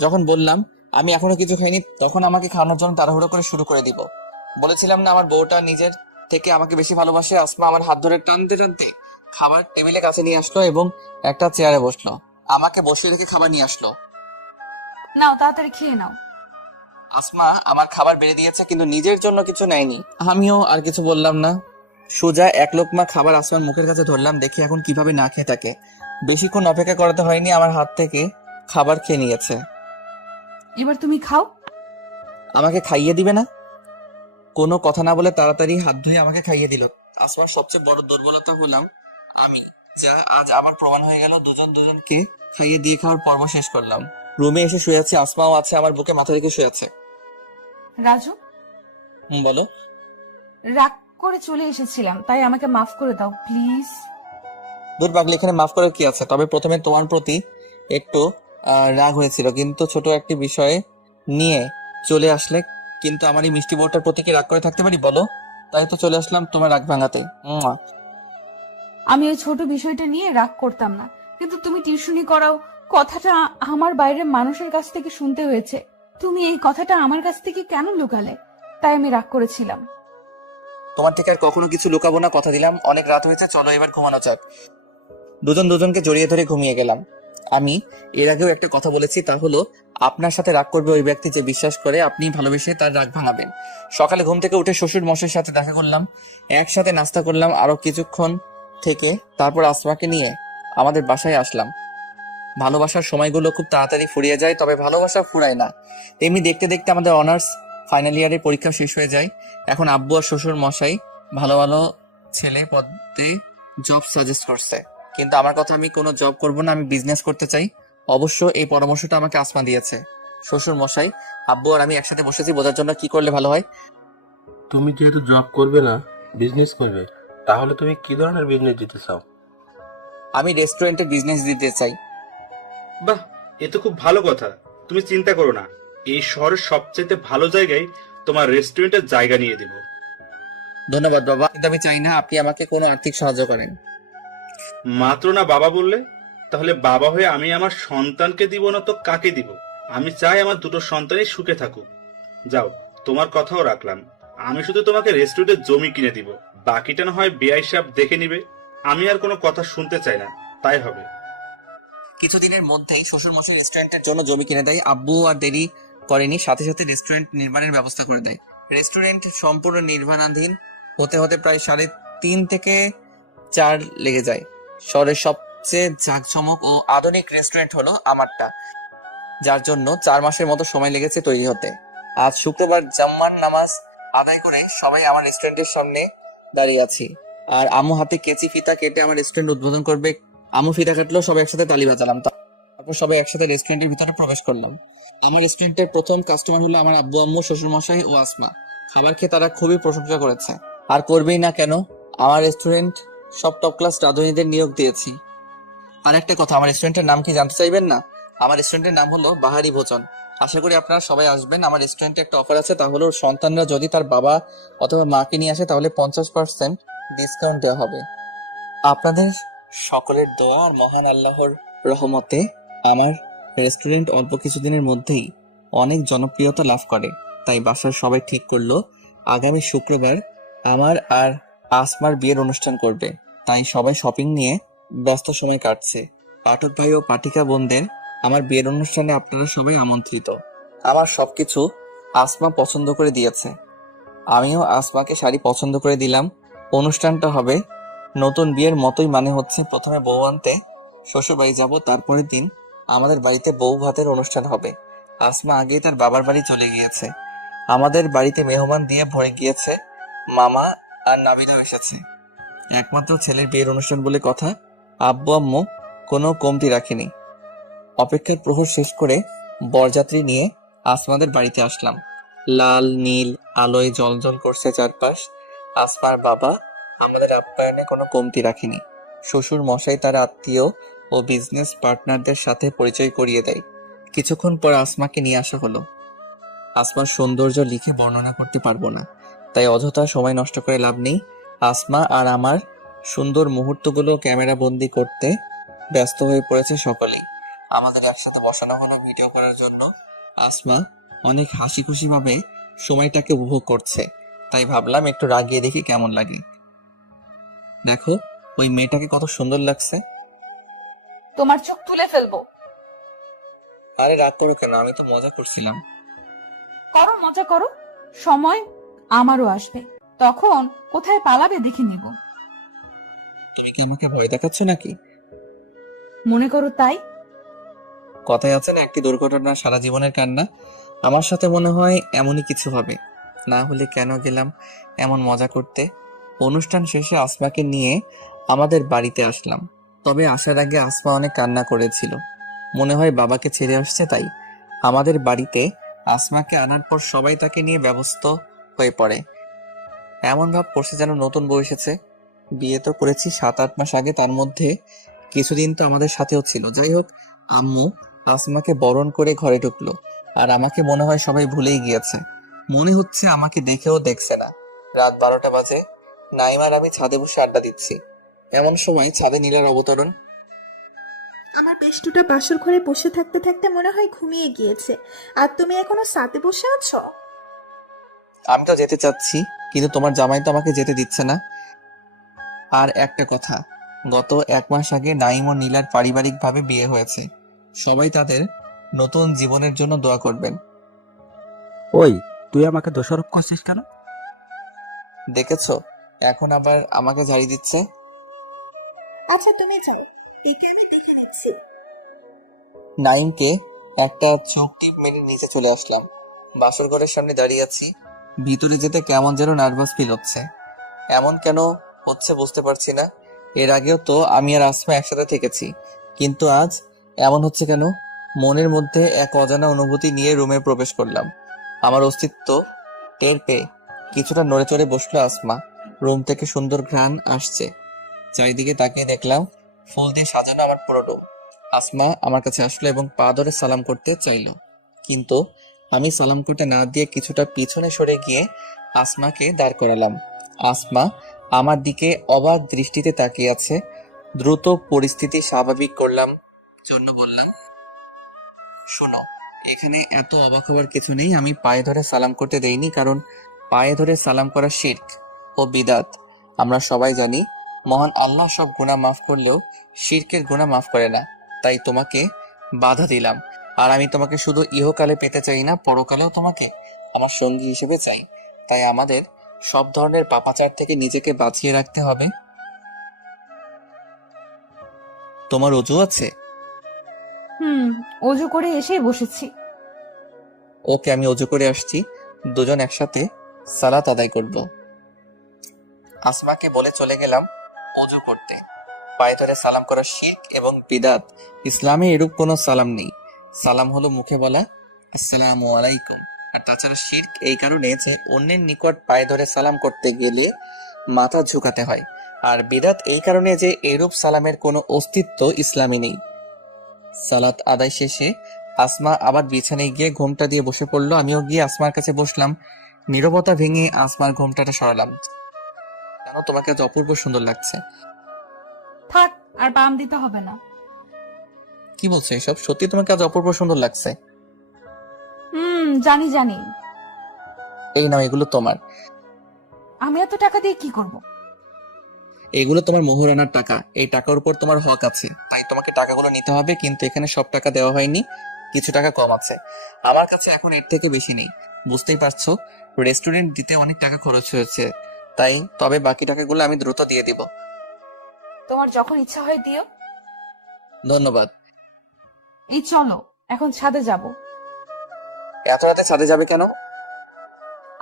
যখন বললাম আমি এখনো কিছু খাইনি, তখন আমাকে খাওয়ানোর জন্য তাড়াহুড়ো করে শুরু করে দিব। বলেছিলাম না আমার বউটা নিজের থেকে আমাকে বেশি ভালোবাসে। আসমা আমার হাত ধরে টানতে টানতে খাবার টেবিলে কাছে নিয়ে আসলো এবং একটা চেয়ারে বসলো। আমাকে বসিয়ে রেখে খাবার নিয়ে আসলো। নাও, তাড়াতাড়ি খেয়ে নাও। আসমা আমার খাবার বেড়ে দিয়েছে, কিন্তু নিজের জন্য কিছু নেয়নি। আমিও আর কিছু বললাম না। সোজা এক লোকমা খাবার আসমার মুখের কাছে ধরলাম, দেখি এখন কিভাবে না খেয়ে থাকে। বেশিক্ষণ অপেক্ষা করাতে হয়নি, আমার হাত থেকে খাবার খেয়ে নিয়েছে। এবার তুমি খাও। আমাকে খাইয়ে দিবে না? কোনো কথা না বলে তাড়াতাড়ি হাত ধুয়ে আমাকে খাইয়ে দিল। আসমার সবচেয়ে বড় দুর্বলতা হলাম আমি, যা আজ আবার প্রমাণ হয়ে গেল। দুজন দুজনকে খাইয়ে দিয়ে খাওয়ার পর্ব শেষ করলাম। রুমে এসে শুয়ে আছি, আসমাও আছে আমার বুকে মাথা রেখে শুয়ে আছে। রাজু, বলো। রাগ করে চলে এসেছিলাম, তাই আমাকে মাফ করে দাও প্লিজ। দূর পাগলি, এখানে মাফ করার কি আছে? তবে প্রথমে তোমার প্রতি একটু রাগ হয়েছিল, কিন্তু ছোট একটি বিষয়ে নিয়ে চলে আসলে। কিন্তু আমার এই মিষ্টি বউটার প্রতি কি রাগ করে থাকতে পারি বলো? তাই তো চলে আসলাম তোমার রাগ ভাঙাতে। আমি ওই ছোট বিষয়টা নিয়ে রাগ করতাম না, কিন্তু তুমি টিউশনি করাও কথাটা আমার বাইরের মানুষের কাছ থেকে শুনতে হয়েছে। তুমি এই কথাটা আমার কাছ থেকে কেন লুকালে? তাই আমি রাগ করেছিলাম। তোমার থেকে আর কখনো কিছু লুকাবো না, কথা দিলাম। অনেক রাত হয়েছে, চলো এবার ঘুমানো যাক। দুজন দুজনকে জড়িয়ে ধরে ঘুমিয়ে গেলাম। আমি এর আগেও একটা কথা বলেছি, তা হলো আপনার সাথে রাগ করবে ওই ব্যক্তি যে বিশ্বাস করে আপনি ভালোবেসে তার রাগ ভাঙাবেন। সকালে ঘুম থেকে উঠে শ্বশুর মশাইয়ের সাথে দেখা করলাম, একসাথে নাস্তা করলাম আরো কিছুক্ষণ থেকে। তারপর আসমাকে নিয়ে আমাদের বাসায় আসলাম। ভালোবাসার সময়গুলো খুব তাড়াতাড়ি ফুরিয়ে যায়, তবে ভালোবাসা ফুরায় না। তেমনি দেখতে দেখতে আমাদের অনার্স ফাইনাল ইয়ারের পরীক্ষা শেষ হয়ে যায়। এখন আব্বু আর শ্বশুর মশাই ভালো ভালো ছেলে পদে জব সাজেস্ট করছে, কিন্তু আমার কথা, আমি কোনো জব করব না, আমি বিজনেস করতে চাই। অবশ্য এই পরামর্শটা আমাকে আসমা দিয়েছে। শ্বশুর মশাই, আব্বু আর আমি একসাথে বসেছি বোঝার জন্য কি করলে ভালো হয়। তুমি যেহেতু জব করবে না, বিজনেস করবে, তাহলে তুমি কি ধরনের বিজনেস দিতে চাও? আমি রেস্টুরেন্টের বিজনেস দিতে চাই। বাহ, এ তো খুব ভালো কথা। তুমি চিন্তা করো না, এই শহরের সবচেয়ে ভালো জায়গায় তোমার রেস্টুরেন্টের জায়গা নিয়ে দিব। ধন্যবাদ বাবা, কিন্তু আমি চাই না আপনি আমাকে কোনো আর্থিক সাহায্য করেন। মাত্র না বাবা বললে? তাহলে বাবা হয়ে আমি আমার সন্তানকে দিব না তো কাকে দিব? আমি চাই আমার দুটো সন্তানই সুখে থাকুক। যাও, তোমার কথাও রাখলাম। আমি শুধু তোমাকে রেস্টুরেন্টের জমি কিনে দিব, বাকিটা না হয় বেআই সাহেব দেখে নিবে। আমি আর কোনো কথা শুনতে চাই না, তাই হবে। কিছুদিনের মধ্যেই শ্বশুর মশাই রেস্টুরেন্টের জন্য জমি কিনে দেয়। আব্বু আর দেরি করেনি, সাথে সাথে রেস্টুরেন্ট নির্মাণের ব্যবস্থা করে দেয়। রেস্টুরেন্ট সম্পূর্ণ নির্মাণাধীন হতে হতে প্রায় 3.5 থেকে 4 লেগে যায়। শহরের সবচেয়ে জাঁকজমক ও আধুনিক রেস্টুরেন্ট হলো আমারটা, যার জন্য 4 মাসের মতো সময় লেগেছে তৈরি হতে। আজ শুক্রবার জাম্মার নামাজ আদায় করে সবাই আমার রেস্টুরেন্টের সামনে দাঁড়িয়ে আছি, আর আম্মু হাতে কেচি ফিতা কেটে আমার রেস্টুরেন্ট উদ্বোধন করবে। আম্মু ফিতা কাটলো, সবাই একসাথে তালি বাজালাম। তারপর সবাই একসাথে রেস্টুরেন্টের ভিতরে প্রবেশ করলাম। আমার রেস্টুরেন্টের প্রথম কাস্টমার হলো আমার আব্বু আম্মু, শ্বশুর মশাই ও আসমা। খাবার খেয়ে তারা খুবই প্রশংসা করেছে, আর করবেই না কেন। আমার রেস্টুরেন্ট সব টপ ক্লাস রাঁধুনিদের নিয়োগ দিয়েছি। আর একটা কথা, আমার রেস্টুরেন্টের নাম কি জানতে চাইবেন না? আমার রেস্টুরেন্টের নাম হলো বাহারি ভোজন। আশা করি আপনারা সবাই আসবেন। আমার রেস্টুরেন্টে একটা অফার আছে, তা হলো সন্তানরা যদি তার বাবা অথবা মাকে নিয়ে আসে তাহলে 50% ডিসকাউন্ট দেওয়া হবে। আপনাদের সকলের দোয়া আর মহান আল্লাহর রহমতে আমার রেস্টুরেন্ট অল্প কিছুদিনের মধ্যেই অনেক জনপ্রিয়তা লাভ করে। তাই বাসার সবাই ঠিক করলো আগামী শুক্রবার আমার আর আসমার বিয়ের অনুষ্ঠান করবে। তাই সবাই শপিং নিয়ে ব্যস্ত সময় কাটছে। পাঠক ভাই ও পাঠিকা বোনদের আমার বিয়ের অনুষ্ঠানে আপনারা সবাই আমন্ত্রিত। আমার সবকিছু আসমা পছন্দ করে দিয়েছে, আমিও আসমাকে শাড়ি পছন্দ করে দিলাম। অনুষ্ঠানটা হবে নতুন বিয়ের মতোই, মানে হচ্ছে প্রথমে বউ আনতে শ্বশুর বাড়ি যাবো, তারপরের দিন আমাদের বাড়িতে বউ ভাতের অনুষ্ঠান হবে। আসমা আগেই তার বাবার বাড়ি চলে গিয়েছে। আমাদের বাড়িতে মেহমান দিয়ে ভরে গিয়েছে। মামা আর নাবিরাও এসেছে। একমাত্র ছেলের বিয়ের অনুষ্ঠান বলে কথা, আব্বু আম্মু কোনো কমতি রাখেনি। অপেক্ষার প্রহর শেষ করে বরযাত্রী নিয়ে আসমাদের বাড়িতে আসলাম। লাল নীল আলোয় জ্বলজ্বল করছে চারপাশ। আসমার বাবা আমাদের আপ্যায়নে কোনো কমতি রাখেনি। শ্বশুর মশাই তার আত্মীয় ও বিজনেস পার্টনারদের সাথে পরিচয় করিয়ে দেয়। কিছুক্ষণ পর আসমাকে নিয়ে আসা হলো। আসমার সৌন্দর্য লিখে বর্ণনা করতে পারবো না, তাই অযথা সময় নষ্ট করে লাভ নেই। আসমা আর আমার সুন্দর মুহূর্তগুলো ক্যামেরা বন্দি করতে ব্যস্ত হয়ে পড়েছে সকলেই। আমাদের একসাথে বসানো হলো ভিডিও করার জন্য। আসমা অনেক হাসি খুশি ভাবে সময়টাকে উপভোগ করছে, তাই ভাবলাম একটু রাগিয়ে দেখি কেমন লাগে। দেখো ওই মেয়েটাকে কত সুন্দর লাগছে। তোমার চোখ তুলে ফেলবো। আরে রাগ করো কেন, আমি তো মজা করছিলাম। করো, মজা করো। সময় আমারও আসবে, তখন কোথায় পালাবে দেখে নিব। তুমি কি আমাকে ভয় দেখাচ্ছ নাকি? মনে করো তাই। কথায় আছে না, একটি দুর্ঘটনা সারা জীবনের কান্না। আমার সাথে মনে হয় এমনই কিছু হবে, না হলে কেন গেলাম এমন মজা করতে। অনুষ্ঠান শেষে আসমাকে নিয়ে আমাদের বাড়িতে আসলাম। তবে আসার আগে আসমা অনেক কান্না করেছিল, মনে হয় বাবাকে ছেড়ে আসছে। তাই আমাদের বাড়িতে আসমাকে আনার পর সবাই তাকে নিয়ে ব্যস্ত হয়ে পড়ে। এমন ভাব করছে যেন নতুন বউ এসেছে। বিয়ে তো করেছি 7-8 মাস আগে, তার মধ্যে কিছুদিন তো আমাদের সাথেও ছিল। যাই হোক, আম্মু আসমাকে বরণ করে ঘরে ঢুকলো, আর আমাকে মনে হয় সবাই ভুলেই গিয়েছে। মনে হচ্ছে আমাকে দেখেও দেখছে না। রাত 12টা বাজে। নাইম আর আমি ছাদে বসে আড্ডা দিচ্ছি। এমন সময় ছাদে নীলার অবতরণ। আমার বেষ্টুটা বাসর ঘরে বসে থাকতে থাকতে মনে হয় ঘুমিয়ে গিয়েছে, আর তুমি এখনো সাথে বসে আছো। আমি তো যেতে চাচ্ছি, কিন্তু তোমার জামাই তো আমাকে যেতে দিচ্ছে না। আর একটা কথা, গত 1 মাস আগে নাইম ও নীলার পারিবারিকভাবে বিয়ে হয়েছে। সবাই তাদের নতুন জীবনের জন্য দোয়া করবেন। ওই, তুই আমাকে দোষারোপ করছিস কেন? দেখেছো, এখন আবার আমাকে ঝাড়ি দিচ্ছে। আচ্ছা তুমি যাও, একে আমি দেখে নিচ্ছি। নাইমকে একটা চোখ টিপ মেরে নিচে চলে আসলাম। বাসর ঘরের সামনে দাঁড়িয়ে আছি। ভিতরে যেতে কেমন যেন নার্ভাস ফিল হচ্ছে। এমন কেন হচ্ছে বুঝতে পারছি না। এর আগেও তো আমি আর আসমা একসাথে থেকেছি, কিন্তু আজ এমন হচ্ছে কেন? মনের মধ্যে এক অজানা অনুভূতি নিয়ে রুমে প্রবেশ করলাম। আমার অস্তিত্ব টের পেয়ে কিছুটা নড়ে চড়ে বসলো আসমা। রুম থেকে সুন্দর ঘ্রাণ আসছে। চারিদিকে তাকিয়ে দেখলাম ফুল দিয়ে সাজানো আমার পুরো রুম। আসমা আমার কাছে আসলো এবং পা ধরে সালাম করতে চাইলো, কিন্তু আমি সালাম করতে না দিয়ে কিছুটা পিছনে সরে গিয়ে আসমাকে দাঁড় করালাম। আসমা আমার দিকে অবাক দৃষ্টিতে তাকিয়ে আছে। দ্রুত পরিস্থিতি স্বাভাবিক করলাম জন্য বললাম, শোনো, এখানে এত অবাক হওয়ার কিছু নেই। আমি পায়ে ধরে সালাম করতে দেইনি, কারণ পায়ে ধরে সালাম করা শিরক ও বিদাত। আমরা সবাই জানি মহান আল্লাহ সব গুনাহ মাফ করলেও শিরকের গুনাহ মাফ করে না। তাই তোমাকে বাধা দিলাম। আর আমি তোমাকে শুধু ইহকালে পেতে চাই না, পরকালেও তোমাকে আমার সঙ্গী হিসেবে চাই। তাই আমাদের সব ধরনের পাপাচার থেকে নিজেকে বাঁচিয়ে রাখতে হবে। তোমার অজু আছে? অজু করে এসেই বসেছি। ওকে, আমি অজু করে আসছি, দুজন একসাথে সালাত আদায় করব। আসমাকে বলে চলে গেলাম অজু করতে। পায়ে ধরে সালাম করা শিরক এবং বিদাত। ইসলামে এরূপ কোনো সালাম নেই। সালাম হলো মুখে বলা আসসালামু আলাইকুম। আর তাছাড়া শিরক এই কারণে যে অন্যের নিকট পায়ে ধরে সালাম করতে গেলে মাথা ঝুঁকাতে হয়। আর বিদাত এই কারণে যে এরূপ সালামের কোনো অস্তিত্ব ইসলামে নেই। সালাত আদায় শেষে আসমা আবার বিছানায় গিয়ে ঘোমটা দিয়ে বসে পড়লো। আমিও গিয়ে আসমার কাছে বসলাম। নীরবতা ভেঙে আসমার ঘোমটাটা সরালাম। জানো, তোমাকে আজ অপূর্ব সুন্দর লাগছে। থাক, আর পাম দিতে হবে না। কি বলছো এসব? সত্যি তোমাকে আজ অপূর্ব সুন্দর লাগছে। জানি জানি। এই নাও, এগুলো তোমার। আমি এত টাকা দিয়ে কি করব? এগুলো তোমার মোহরানার টাকা। এই টাকার উপর তোমার হক আছে, তাই তোমাকে টাকাগুলো নিতে হবে। কিন্তু এখানে সব টাকা দেওয়া হয়নি, কিছু টাকা কম আছে। আমার কাছে এখন এর থেকে বেশি নেই। বুঝতেই পারছো, রেস্টুরেন্ট দিতে অনেক টাকা খরচ হয়েছে, তাই তবে বাকি টাকাগুলো আমি দ্রুত দিয়ে দিব। তোমার যখন ইচ্ছা হয় দিও। ধন্যবাদ। এই চলো, এখন ছাদে যাব। এত রাতে ছাদে যাবে কেন?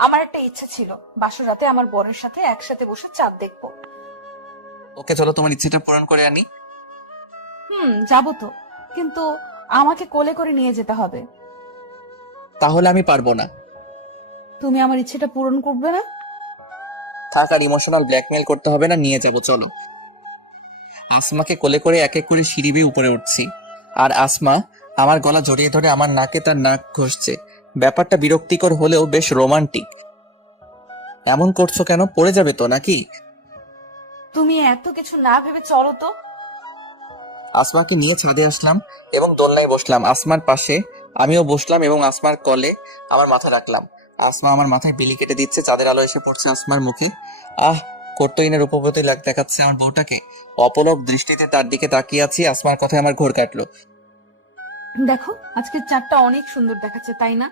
আমার একটা ইচ্ছা ছিল, বাসর রাতে আমার বরের সাথে একসাথে বসে চাঁদ দেখবো। ওকে, চলো তোমার ইচ্ছেটা পূরণ করে আনি। যাবো তো, কিন্তু আমাকে কোলে করে নিয়ে যেতে হবে। তাহলে আমি পারবো না। তুমি আমার ইচ্ছেটা পূরণ করবে না? থাক, আর ইমোশনাল ব্ল্যাকমেল করতে হবে না, নিয়ে যাব চলো। আসমাকে কোলে করে এক এক করে সিঁড়ি বেয়ে উপরে উঠছি, আর আসমা আমার গলা জড়িয়ে ধরে আমার নাকে তার নাক ঘষছে। ব্যাপারটা বিরক্তিকর হলেও বেশ রোমান্টিক। এমন করছো কেন? পড়ে যাবে তো নাকি? তুমি এত কিছু না ভেবে চলো তো। আসমাকে নিয়ে ছাদে আসলাম এবং দোলনায় বসলাম। আসমার পাশে আমিও বসলাম এবং আসমার কলে আমার মাথা রাখলাম। আসমা আমার মাথায় বিলি কেটে দিচ্ছে, চাঁদের আলো এসে পড়ছে আসমার মুখে। আহ, কর্তইনের রূপবতী দেখাচ্ছে আমার বউটাকে। অপলক দৃষ্টিতে তার দিকে তাকিয়ে আছি। আসমার কথায় আমার ঘোর কাটলো। দেখো, আজকের চাঁদটা অনেক সুন্দর দেখাচ্ছে, তাই না?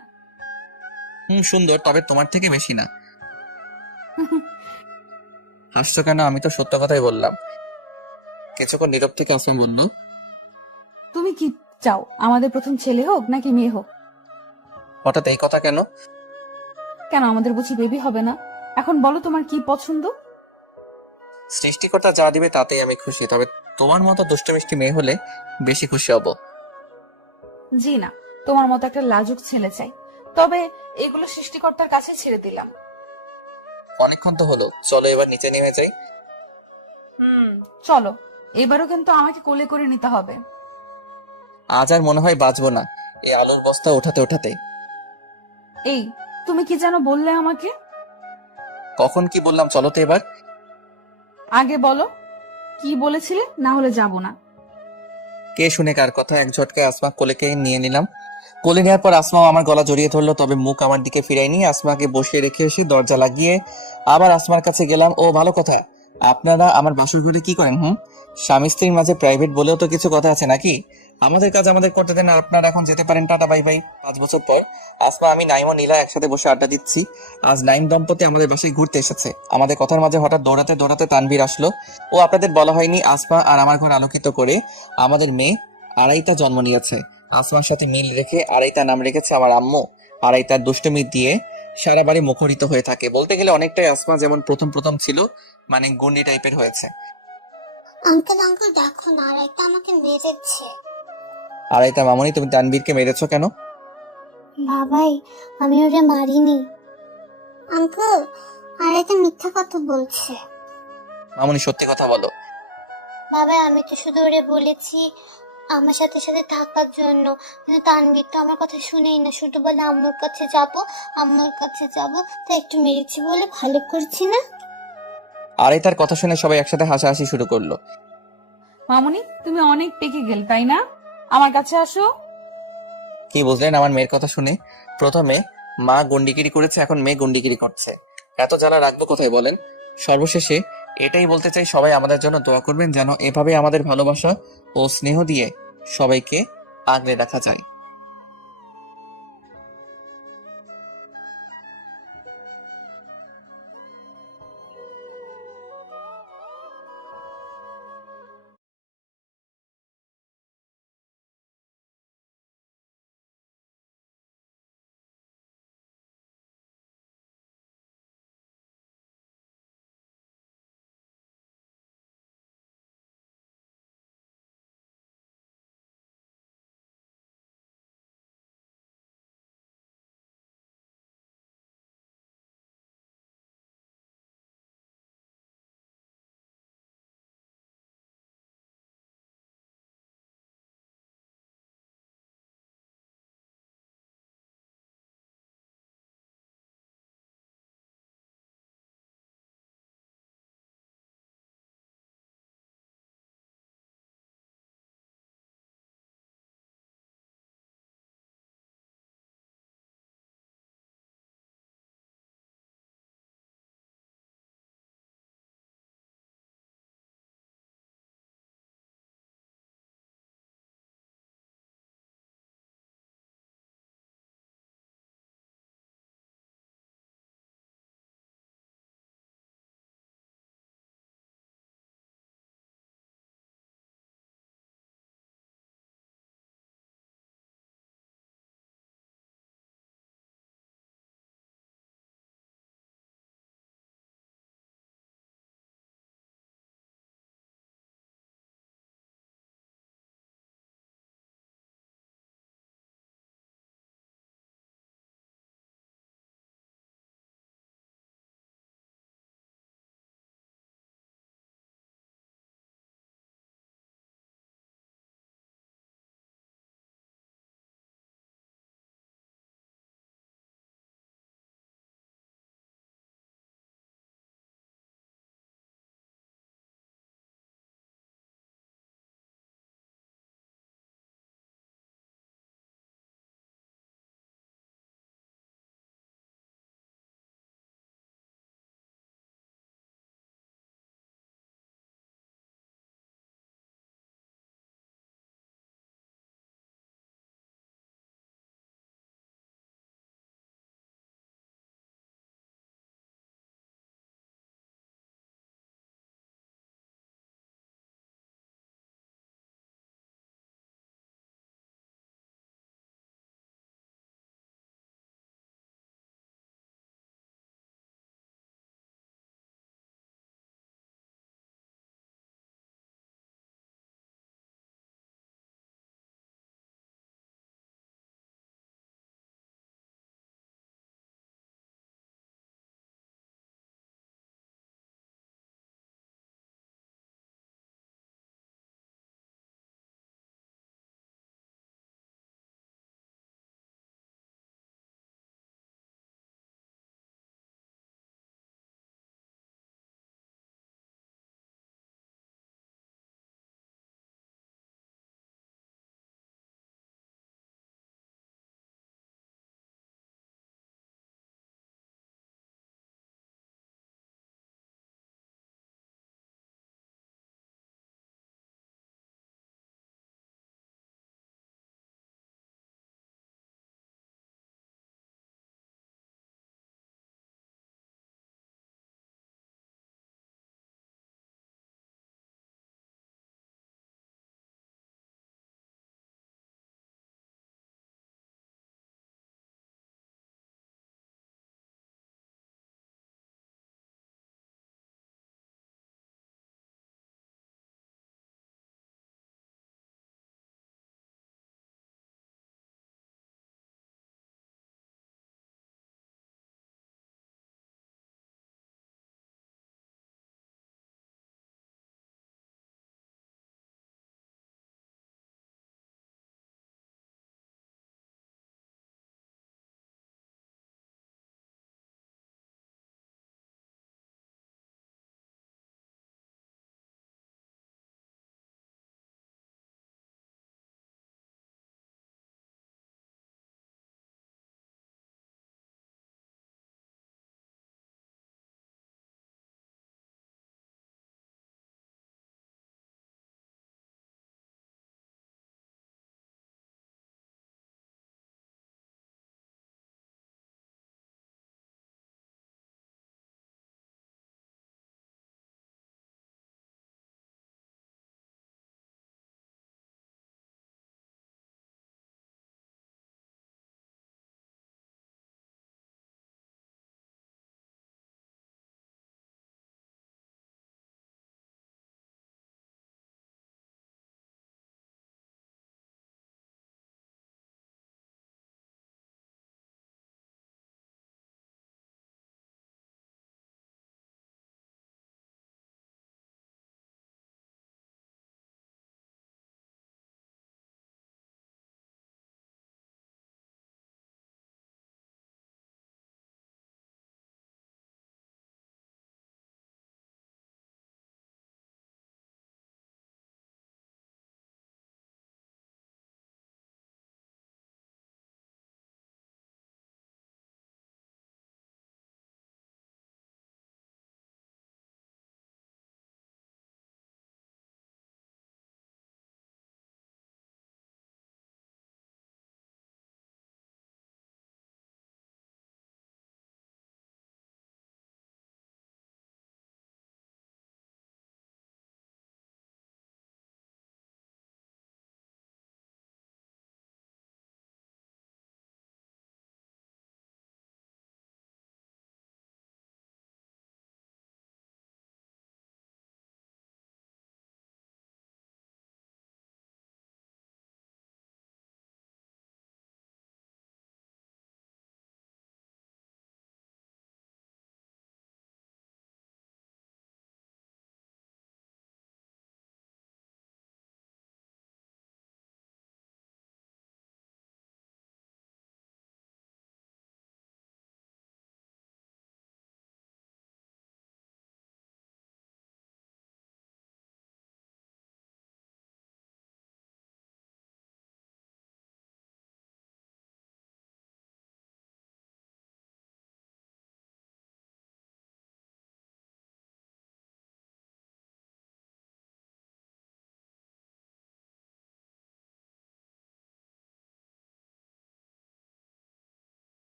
সুন্দর, তবে তোমার থেকে বেশি না। হাসছো কেন? আমি তো সত্য কথাই বললাম। কিছুক্ষণ নীরব থেকে আসমা বলল, তুমি কি চাও, আমাদের প্রথম ছেলে হোক নাকি মেয়ে হোক? হঠাৎ এই কথা কেন? কেন, আমাদের বুঝি বেবি হবে না? এখন বলো তোমার কি পছন্দ? সৃষ্টিকর্তা যা দিবে তাতেই আমি খুশি, তবে তোমার মতো দুষ্ট মিষ্টি মেয়ে হলে বেশি খুশি হব। জি না, তোমার মতো একটা লাজুক ছেলে চাই। তবে এগুলো সৃষ্টিকর্তার কাছে ছেড়ে দিলাম। অনেকক্ষণ তো হলো, চলো এবার নিচে নেমে যাই। চলো, এবারও কিন্তু আমাকে কোলে করে নিতে হবে। আজ আর মনে হয় বাঁচবো না এই আলুর বস্তা ওঠাতে ওঠাতে। এই, তুমি কি যেন বললে আমাকে? কখন কি বললাম? চলো তো এবার। আগে বলো কি বলেছিলে, না হলে যাব না। কে শুনে কার কথা? এক ঝটকায় আসমা কোলেকে নিয়ে নিলাম। কোলে নেওয়ার পর আসমাও আমার গলা জড়িয়ে ধরলো, তবে মুখ আমার দিকে ফিরাইনি। আসমাকে বসিয়ে রেখে এসে দরজা লাগিয়ে আবার আসমার কাছে গেলাম। ও ভালো কথা, আপনারা আমার বাসর ঘরে কি করেন? স্বামী স্ত্রীর মাঝে প্রাইভেট বলেও তো কিছু কথা আছে নাকি? আমাদের কাজ আমাদের করতে দেন, আর আপনারা এখন যেতে পারেন। Tata, bye bye. 5 বছর পর আসমা, আমি, নাইম ও নীলা একসাথে বসে আড্ডা দিচ্ছি। আজ নাইম দম্পতি আমাদের বাসায় ঘুরতে এসেছে। আমাদের কথার মাঝে হঠাৎ দৌড়াতে দৌড়াতে তানভীর আসলো। ও আপনাদের বলা হয়নি, আসমা আর আমার ঘর আলোকিত করে আমাদের মেয়ে আড়াইতা জন্ম নিয়েছে। আসমার সাথে মিল রেখে আড়াইতা নাম রেখেছে আমার আম্মু। আড়াইতার দুষ্টুমি দিয়ে সারা বাড়ি মুখরিত হয়ে থাকে। বলতে গেলে অনেকটাই আসমা যেমন প্রথম প্রথম ছিল, মানে গুন্ডি টাইপের হয়েছে। আঙ্কেল আঙ্কেল দেখো না, আর একটা আমাকে মেরেছে। আড়াইতা মামনি, তুমি তানভীরকে মেরেছো কেন? বাবাই, আমি ওরে মারিনি। আঙ্কেল, আর একটা মিথ্যা কথা বলছে। মামনি, সত্যি কথা বলো। বাবা, আমি তো শুধু ওরে বলেছি আমার সাথে সাথে থাকার জন্য, কিন্তু তানভীর তো আমার কথা শুনেই না, শুধু বলে আম্মুর কাছে যাব, আম্মুর কাছে যাব। তাই একটু মেরেছি বলে ভালো করছি না। আড়াইতার কথা শুনে সবাই একসাথে হাসাহাসি শুরু করলো। মামুনি, তুমি অনেক পেকে গেলে, তাই না? আমার কাছে আসো। কি বুঝলেন আমার মেয়ের কথা শুনে? প্রথমে মা গুন্ডিগিরি করেছে, এখন মেয়ে গুন্ডিগিরি করছে। এত জ্বালা রাখবো কোথায় বলেন? সর্বশেষে এটাই বলতে চাই, সবাই আমাদের জন্য দোয়া করবেন যেন এভাবে আমাদের ভালোবাসা ও স্নেহ দিয়ে সবাইকে আগলে রাখা যায়।